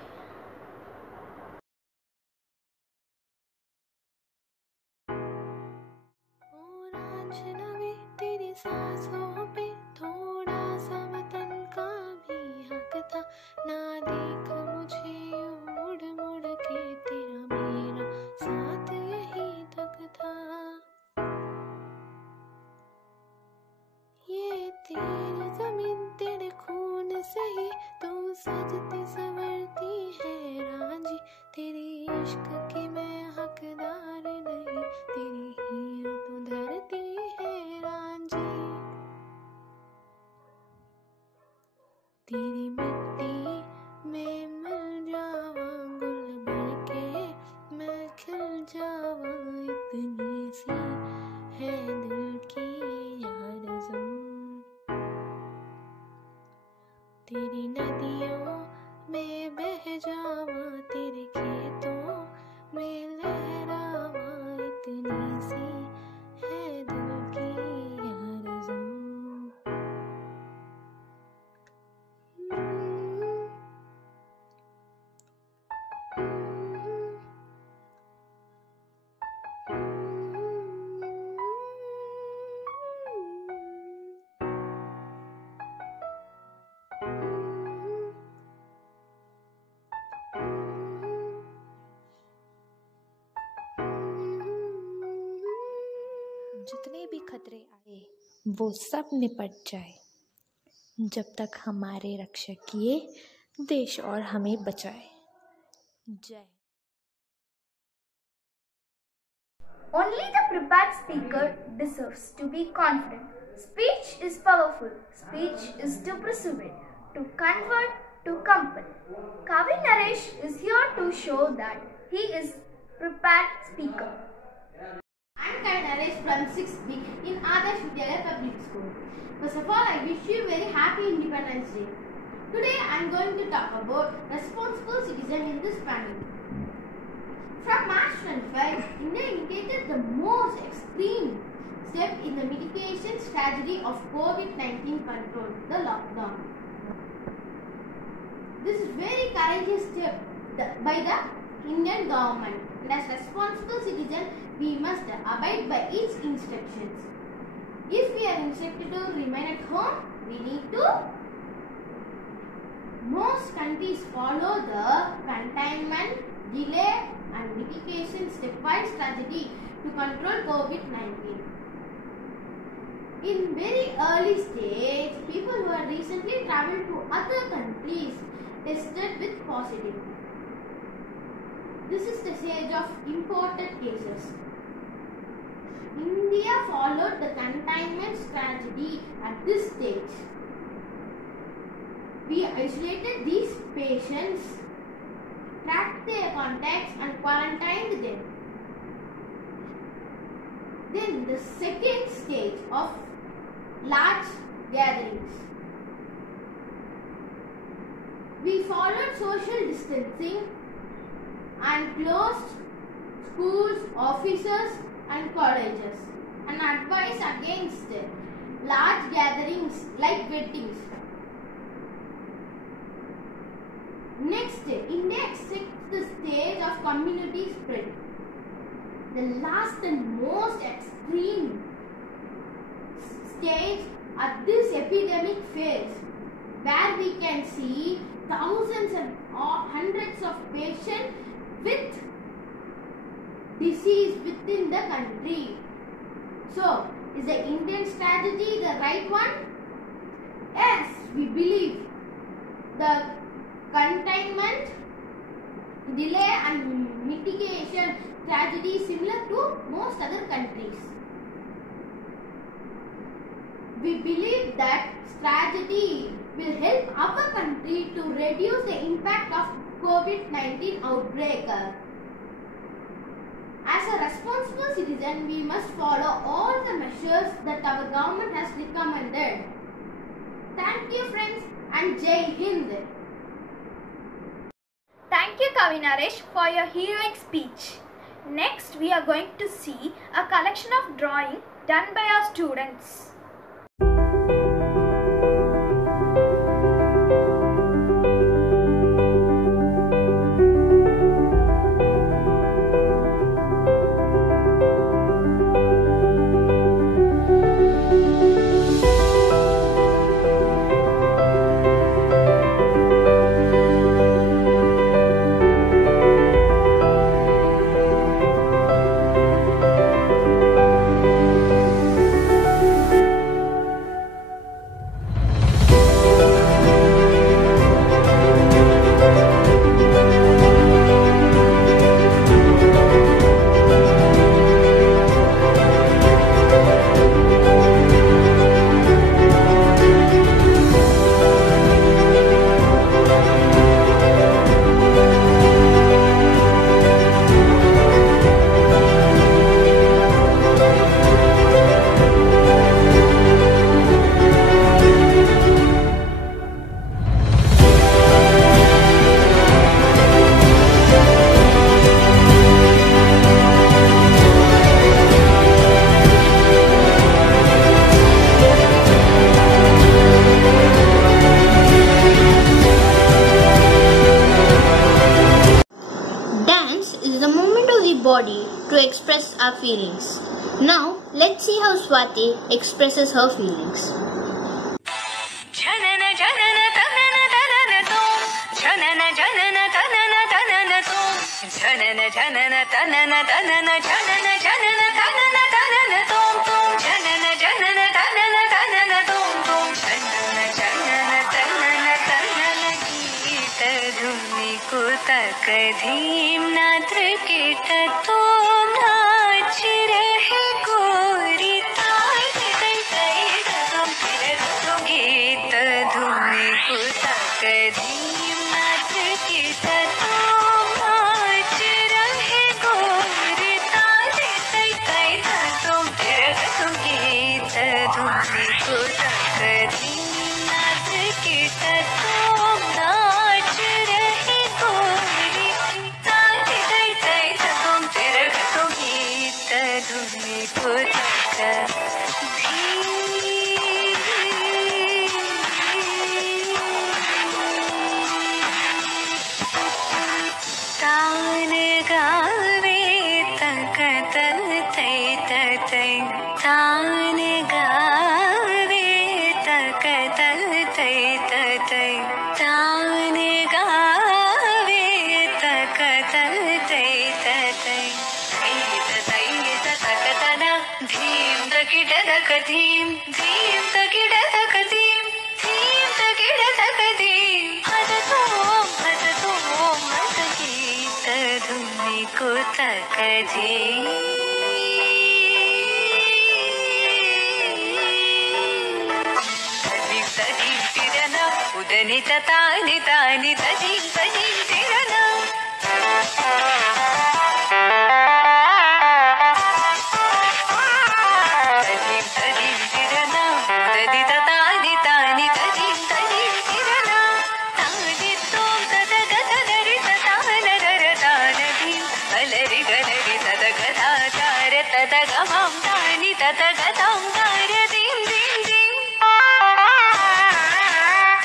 सांसों पे थोड़ा सा वतन का भी हक था, ना देख मुझे मुड़ मुड़ के तेरा मेरा साथ यही तक था। ये तेरी जमीन तेरे खून से ही तू सजती संवरती है रांझी, तेरी इश्क की मैं हकदार नहीं, तेरी हीर तू धरती है रांझी। तेरी मिट्टी में मिल जावा गुल बन के मैं खिल जावा, इतनी सी है दिल की आरज़ू। तेरी नदियों में बह जावा, तेरे खेतों में लहरावा, इतनी सी है दिल की आरज़ू। जितने भी खतरे आए वो सब निपट जाए, जब तक हमारे रक्षक ये देश और हमें बचाए। जय। Only the prepared speaker deserves to be confident. Speech is powerful. Speech is to persuade, to convert, to compel. Kavi Naresh is here to show that he is prepared speaker. I am Kavi Naresh from 6th B in Adarsh Vidyalaya Public School. First of all, I wish you a very happy Independence Day. Today I am going to talk about responsible citizen in this pandemic. From March 25, India indicated the most extreme step in the mitigation strategy of COVID-19 control, the lockdown. This is very courageous step by the Indian government, and as responsible citizens, we must abide by its instructions. If we are instructed to remain at home, we need to most countries follow the containment, delay and mitigation stepwise strategy to control COVID-19. In very early stage, people who had recently travelled to other countries tested with positive. This is the stage of imported cases. India followed the containment strategy at this stage. We isolated these patients, tracked their contacts and quarantined them. Then the second stage of large gatherings. We followed social distancing and closed schools, offices and colleges and advised against large gatherings like weddings. Next, India accepts the stage of community spread. The last and most extreme stage at this epidemic phase, where we can see thousands and hundreds of patients with disease within the country. So, is the Indian strategy the right one? Yes, we believe the containment, delay and mitigation strategy is similar to most other countries. We believe that strategy will help our country to reduce the impact of COVID-19 outbreak. As a responsible citizen, we must follow all the measures that our government has recommended. Thank you friends and Jai Hind. Thank you Kavi Naresh for your heroic speech. Next we are going to see a collection of drawing done by our students. Body to express our feelings. Now, let's see how Swati expresses her feelings. कधीम नात्र कीट तुम नाच रहे गोरी ताल तुम गीत धुनी कुता कधीम नात्र कीट तुम नाच रहे गोरी ताल तुम गीत धुनी कुता कधीम नात्र कीट तुम नाच रहे गोरी ताल तुम गीत धुनी कुता तक धीम धीम तकिड तक धीम धीम तकिड तक धीम हसतो मत गीत धुनी को तक धीम तजीम तजीम तिरना उदनी तानी तानी तजीम तजीम तिरना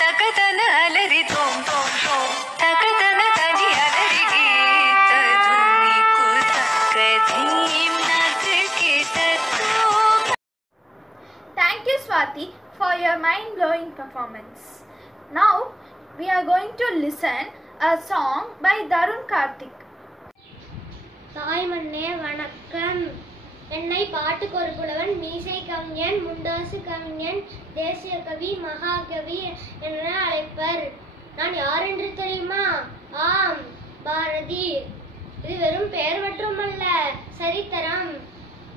तकतन अलरी तोम तोम तोम तकतन तनी अलरी गीत धुनी को तक धीम नाच के तत्व. Thank you, Swati, for your mind-blowing performance. Now, we are going to listen a song by Darun Karthik. தாய் மண்ணே வணக்கம். என்னை பாட்டுக்கு ஒரு புலவன், மீசை கவிஞன், முண்டாசு கவிஞன், தேசிய கவி, மகாகவி என அழைப்பர். நான் யார் என்று தெரியுமா? ஆம், பாரதி. இது வெறும் பெயர் மட்டுமல்ல, சரித்திரம்,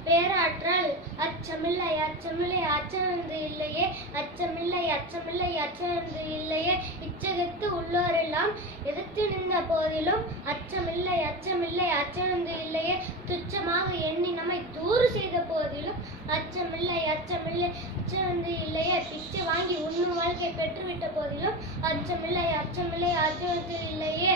பேராற்றல். அச்சமில்லை அச்சமில்லை அச்சமில்லை இல்லையே, அச்சமில்லை அச்சமில்லை அச்சமில்லை இல்லையே. இச்சகத்து உள்ளோரெல்லாம் எதிர்த்து நின்ற போதிலும் அச்சமில்லை அச்சமில்லை அச்சமில்லை இல்லையே. துச்சமாக எண்ணி நம்மை தூறு செய்த போதிலும் அச்சமில்லை அச்சமில்லை அச்சமில்லை இல்லையே. பிச்சை வாங்கி உண்ணும் வாழ்க்கை பெற்றுவிட்ட போதிலும் அச்சமில்லை அச்சமில்லை அச்சமில்லை இல்லையே.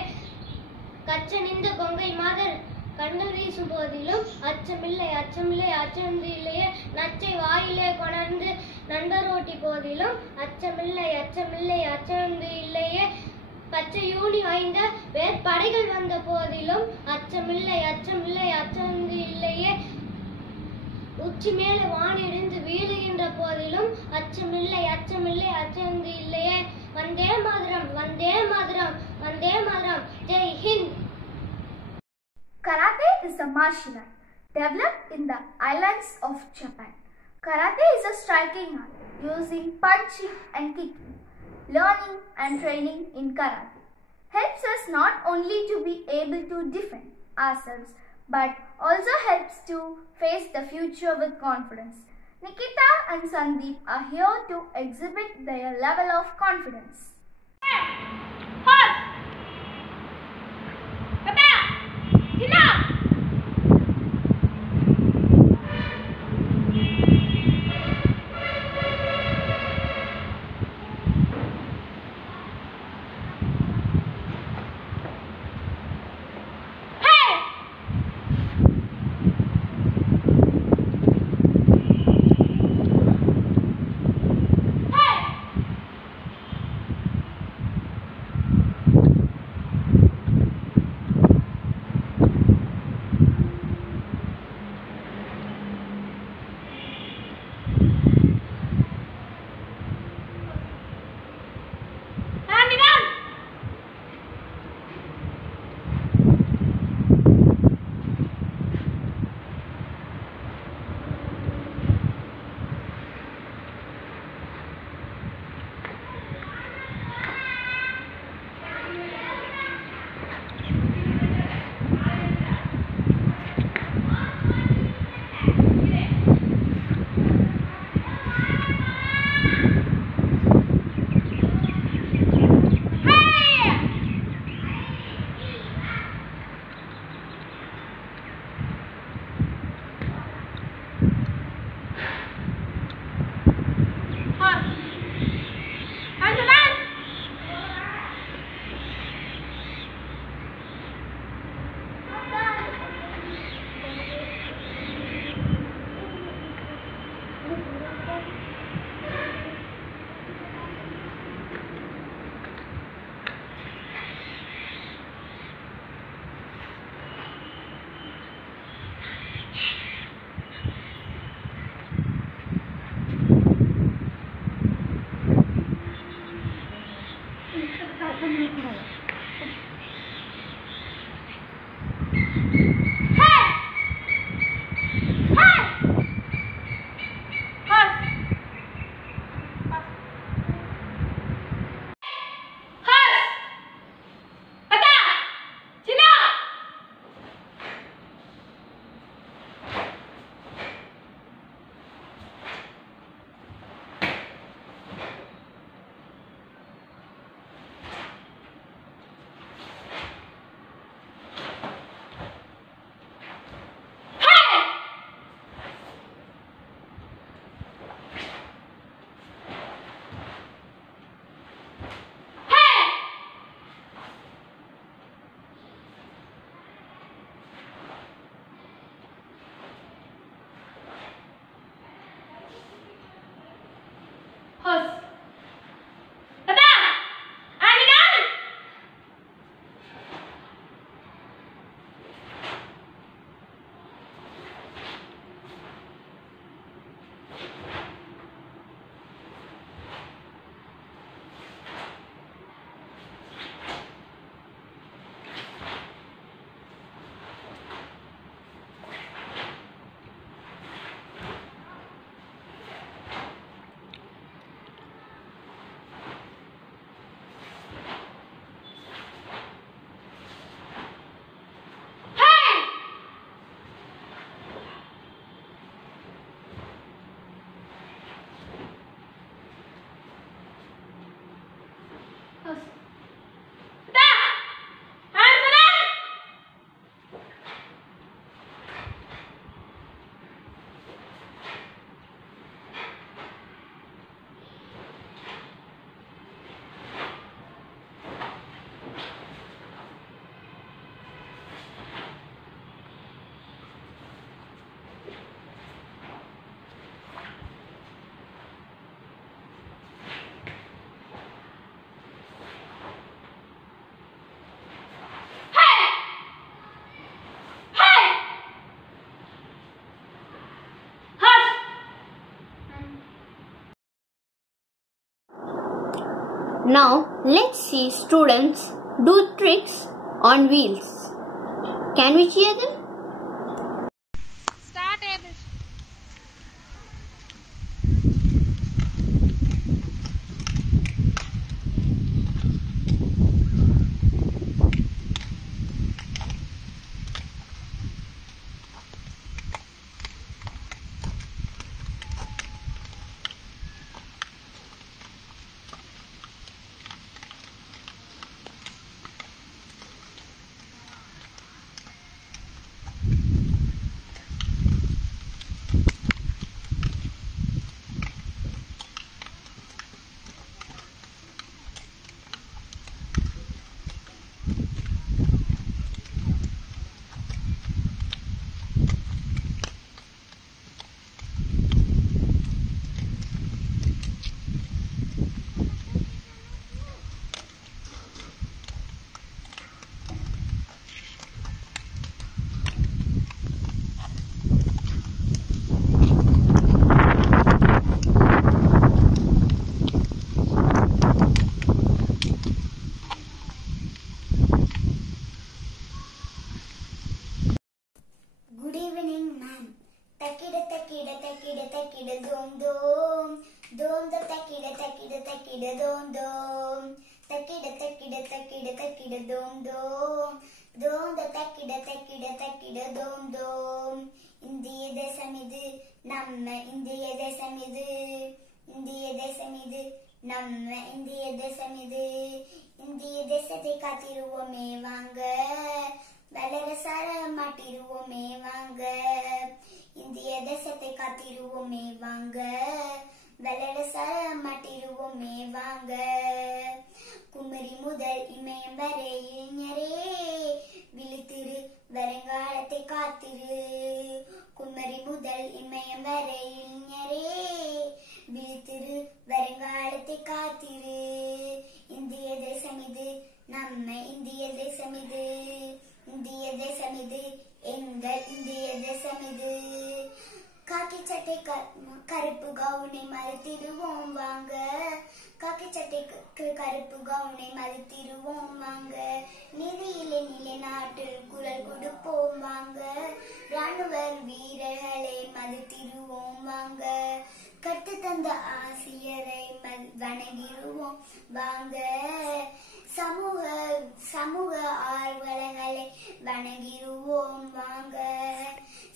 கச்சனிந்த கொங்கை மாதர் கண்கள் வீசும் போதிலும் அச்சமில்லை அச்சமில்லை அச்சமில்லை இல்லையே. நச்சை வாயிலே கொணர்ந்து நண்பர் ஓட்டி போதிலும் அச்சமில்லை அச்சமில்லை அச்சமில்லை இல்லையே. பச்சை யூனி வாய்ந்த வேற்படைகள் வந்த போதிலும் அச்சமில்லை அச்சமில்லை அச்சமில்லை இல்லையே. உச்சி மேலே வானிடிந்து வீழுகின்ற போதிலும் அச்சமில்லை அச்சமில்லை அச்சமில்லை இல்லையே. Vande Mataram Vande Mataram Vande Mataram. Jai Hind. Karate is a martial art developed in the islands of Japan. Karate is a striking art using punching and kicking. Learning and training in karate helps us not only to be able to defend ourselves but also helps to face the future with confidence. Nikita and Sandeep are here to exhibit their level of confidence. Now let's see students do tricks on wheels. Can we cheer them? Start, Abel. Good evening, ma'am. Takida takida takida takida dom dom. Dom da takida takida takida dom dom. Takida takida takida takida dom dom. Dom da takida takida takida dom dom. Indiya desamidu namma Indiya desamidu. Indiya desamidu namma Indiya desamidu. Indiya desate kathiruvome vaanga. வளரசார மாட்டிருவோமே வாங்க இந்திய தேசத்தை காத்திருவோமே வாங்க வளரசார மாட்டிருவோமே வாங்க குமரி முதல் இமயம் வரை இளைஞரே விழித்திரு வருங்காலத்தை காத்திரு குமரி முதல் இமயம் வரை இளைஞரே விழித்திரு வருங்காலத்தை காத்திரு இந்திய தேசம் இது நம்ம இந்திய தேசம் இது இந்திய தேசம் இது எங்கள் இந்திய தேசம் இது காக்கி சட்டை கருப்பு கவுனை மறுத்திடுவோம் வாங்க காக்கி சட்டை கருப்பு கவுனை மறுத்திடுவோம் வாங்க நிதியிலே நிலை நாட்டில் குரல் கொடுப்போம் வாங்க ராணுவ வீரர்களை மறுத்திடுவோம் வாங்க கட்டு தந்த ஆசிரியரை வணங்கிடுவோம் வாங்க சமூக ஆர்வலர்களை வணங்கிடுவோம் வாங்க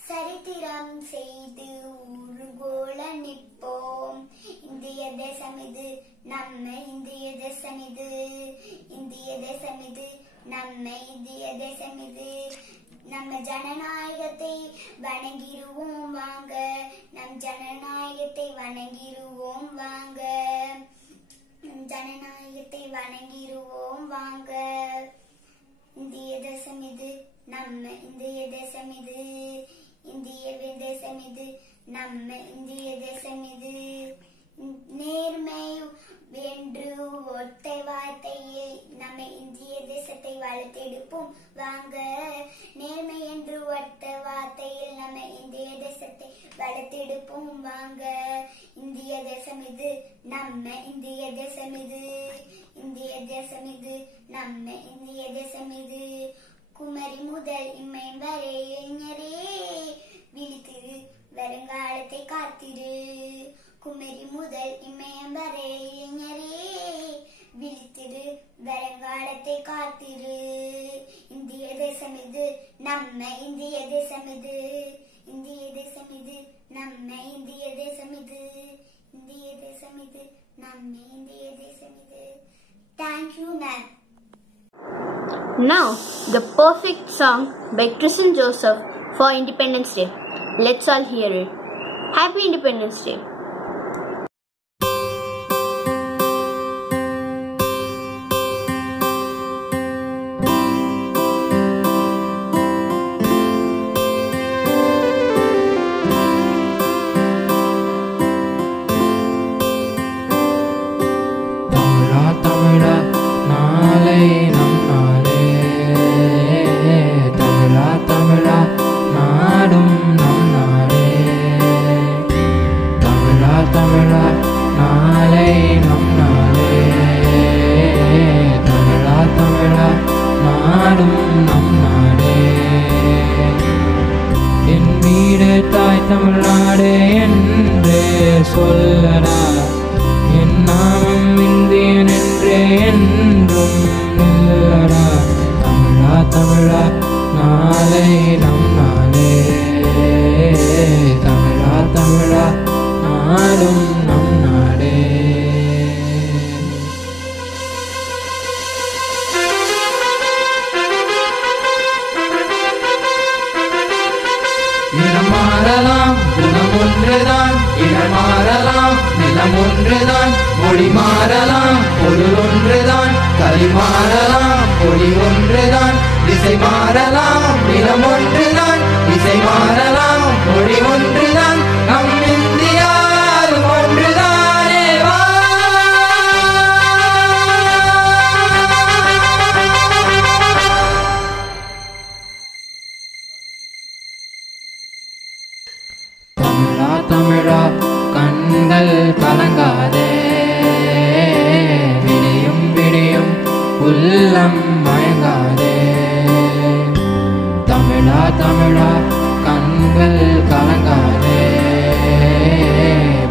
சரித்திரம் செய்து ஊர்கோல நிற்போம் இந்திய தேசம் இது நம்ம இந்திய தேசம் இது இந்திய தேசம் இது நம்ம இந்திய தேசம் இது நம்ம ஜனநாயகத்தை வணங்கிடுவோம் வாங்க நம் ஜனநாயகத்தை வணங்கிடுவோம் வாங்க ஜனநாயகத்தை வணங்கிடுவோம் வாங்க இந்திய தேசம் இது நம்ம இந்திய தேசம் இது இந்திய தேசம் இது நம்ம இந்திய தேசம் இது நேர்மை வென்று ஒற்றை வார்த்தையில் நம்ம இந்திய தேசத்தை வளர்த்தெடுப்போம் வாங்க நேர்மை என்று ஒற்றை வார்த்தையில் நம்ம இந்திய தேசத்தை வளர்த்தெடுப்போம் வாங்க இந்திய தேசம் இது நம்ம இந்திய தேசம் இது இந்திய தேசம் இது நம்ம இந்திய தேசம் இது குமரி முதல் இமயம் வரை இளைஞரே விழித்திரு வருங்காலத்தை காத்திரு குமரி முதல் இமயம் வரை இளைஞரே விழித்திரு வருங்காலத்தை காத்திரு இந்திய தேசம் இது நம்ம இந்திய தேசம் இது இந்திய தேசம் இது நம்ம இந்திய தேசம் இது இந்திய தேசம் இது நம்ம இந்திய தேசம் இது Thank you, ma'am. Now, the perfect song by Tristan Joseph for Independence Day. Let's all hear it. Happy Independence Day. தமிழா நாளை நம் நாளே தமிழா நாடும் நம் நாளே நாடும் நம் நாடே. என் வீடு தாய் தமிழ்நாடு என்றே சொல்லடா, என் நாமம் இந்தியன் என்றே என்றும் நில்லடா. தமிழா தமிழா நாளை நம் நாளே, தமிழா தமிழா நாடும் நம் நாடே. நிறம் மாறலாம் குணம் ஒன்றுதான், இடம் மாறலாம் நிலம் ஒன்றுதான், மொழி மாறலாம் பொருள் ஒன்றுதான், கலை மாறலாம் பொடி ஒன்றுதான், திசை மாறலாம் நிலம் ஒன்றுதான், இசை மாறலாம் மொழி ஒன்றுதான், நம் இந்தியா ஒன்றுதானே வா. தமிழா தமிழா கண்கள் கலங்காதே, விடியும் விடியும் உள்ளம் மயங்காதே. தமிழா தமிழா கண்கள் கலங்காதே,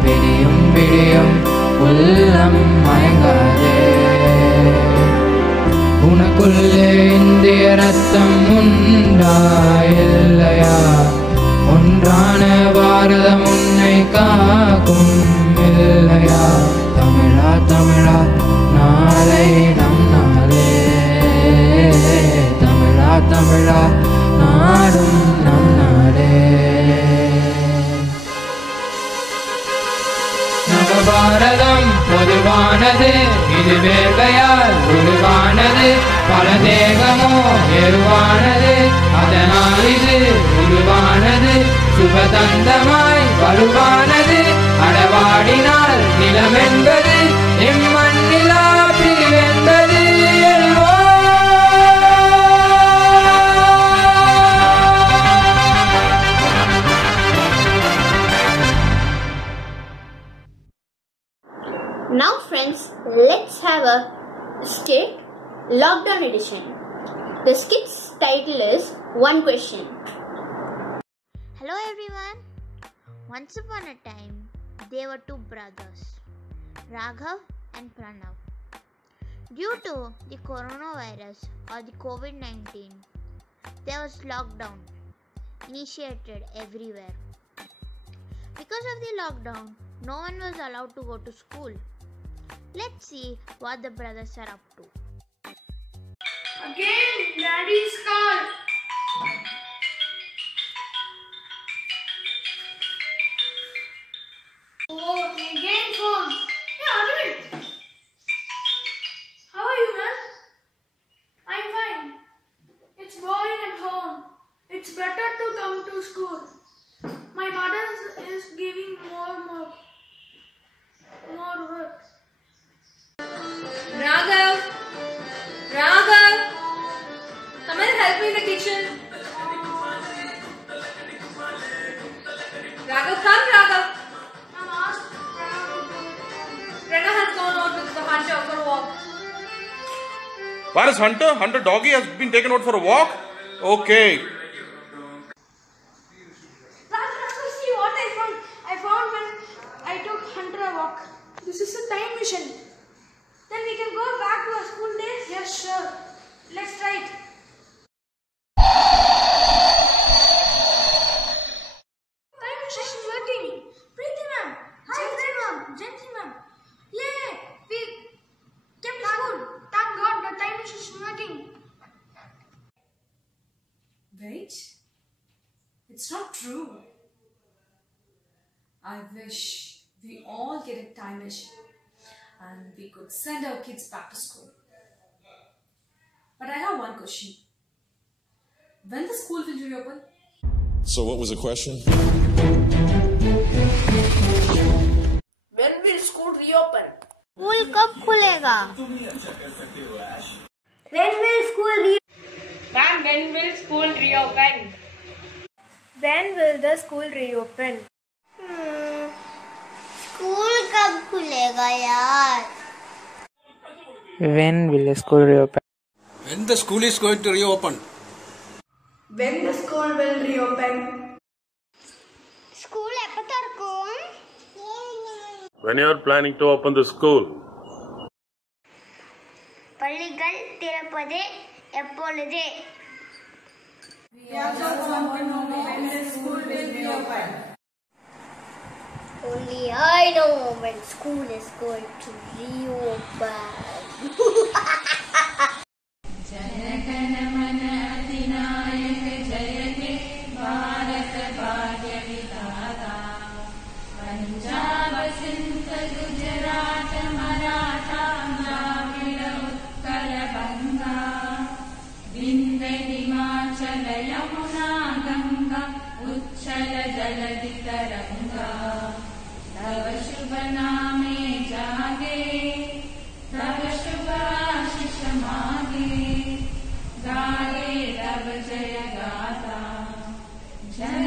விடியும் விடியும் உள்ளம் மயங்காதே. உனக்குள்ளே இந்திய ரத்தம் உண்டா இல்லையா, ஒன்றான பாரதம் உன்னை காக்கும் இல்லையா. தமிழா தமிழா நாளை நம் நாளே, தமிழா தமிழா நாடும் நம் நாடே. நவபாரதம் பொதுவானது, இது வேர்வையால் உருவானது, பல தேகமோ எருவானது, அதனால் இது உருவானது. சுபதந்தமாய் வலுவானது, அடவாடினால் நிலம் என்பது, இம்மண்ணிலா பிரிவென்பது எல்வோ. Now friends, let's have a skit, lockdown edition. The skit's title is One Question. Hello everyone. Once upon a time, there were two brothers, Raghav and Pranav. Due to the coronavirus or the COVID-19, there was lockdown initiated everywhere. Because of the lockdown, no one was allowed to go to school. Let's see what the brothers are up to. Again, Daddy's call. Oh, again phone. Hey, Arvind. How are you, man? I'm fine. It's boring at home. It's better to come to school. My mother is giving more work. Raghav! Raghav! Come and help me in the kitchen. Raghav, come, Raghav. I'm asked Pranav has gone out with the hunter for a walk. Where is Hunter? Hunter doggy has been taken out for a walk? Okay. Raghav, see what I found. I found when I took Hunter a walk. This is a time machine. Then we can go back to our school days? Yes, sure. Let's try it. Time machine is working. Preeti ma'am. Hi, ma'am. Jansi ma'am. Yay! We kept school. Thank God the time machine is working. Wait. It's not true. I wish we all get a time machine and we could send our kids back to school. But I have one question. When the school will reopen? So what was the question? When will school reopen? School कब खुलेगा? When will school Ma'am, when will school reopen? When will the school reopen? School कब खुलेगा यार? When will the school reopen? When the school is going to reopen? When the school will reopen? School எப்ப திறக்கும்? When you are planning to open the school? பள்ளிகள் திறப்பது எப்பொழுது? We also want to know when the school will reopen. Only I know when school is going to reopen. जनगण मन अधिनायक जय हे भारत भाग्य विधाता पंजाब सिंध गुजरात मराठा द्राविड़ उत्कल बंगा विंध्य हिमाचल यमुना गंगा उच्छल जलधि तरंगा तव शुभ नामे जागे तव शुभ आशीष मागे गाये तव जय गाथा जन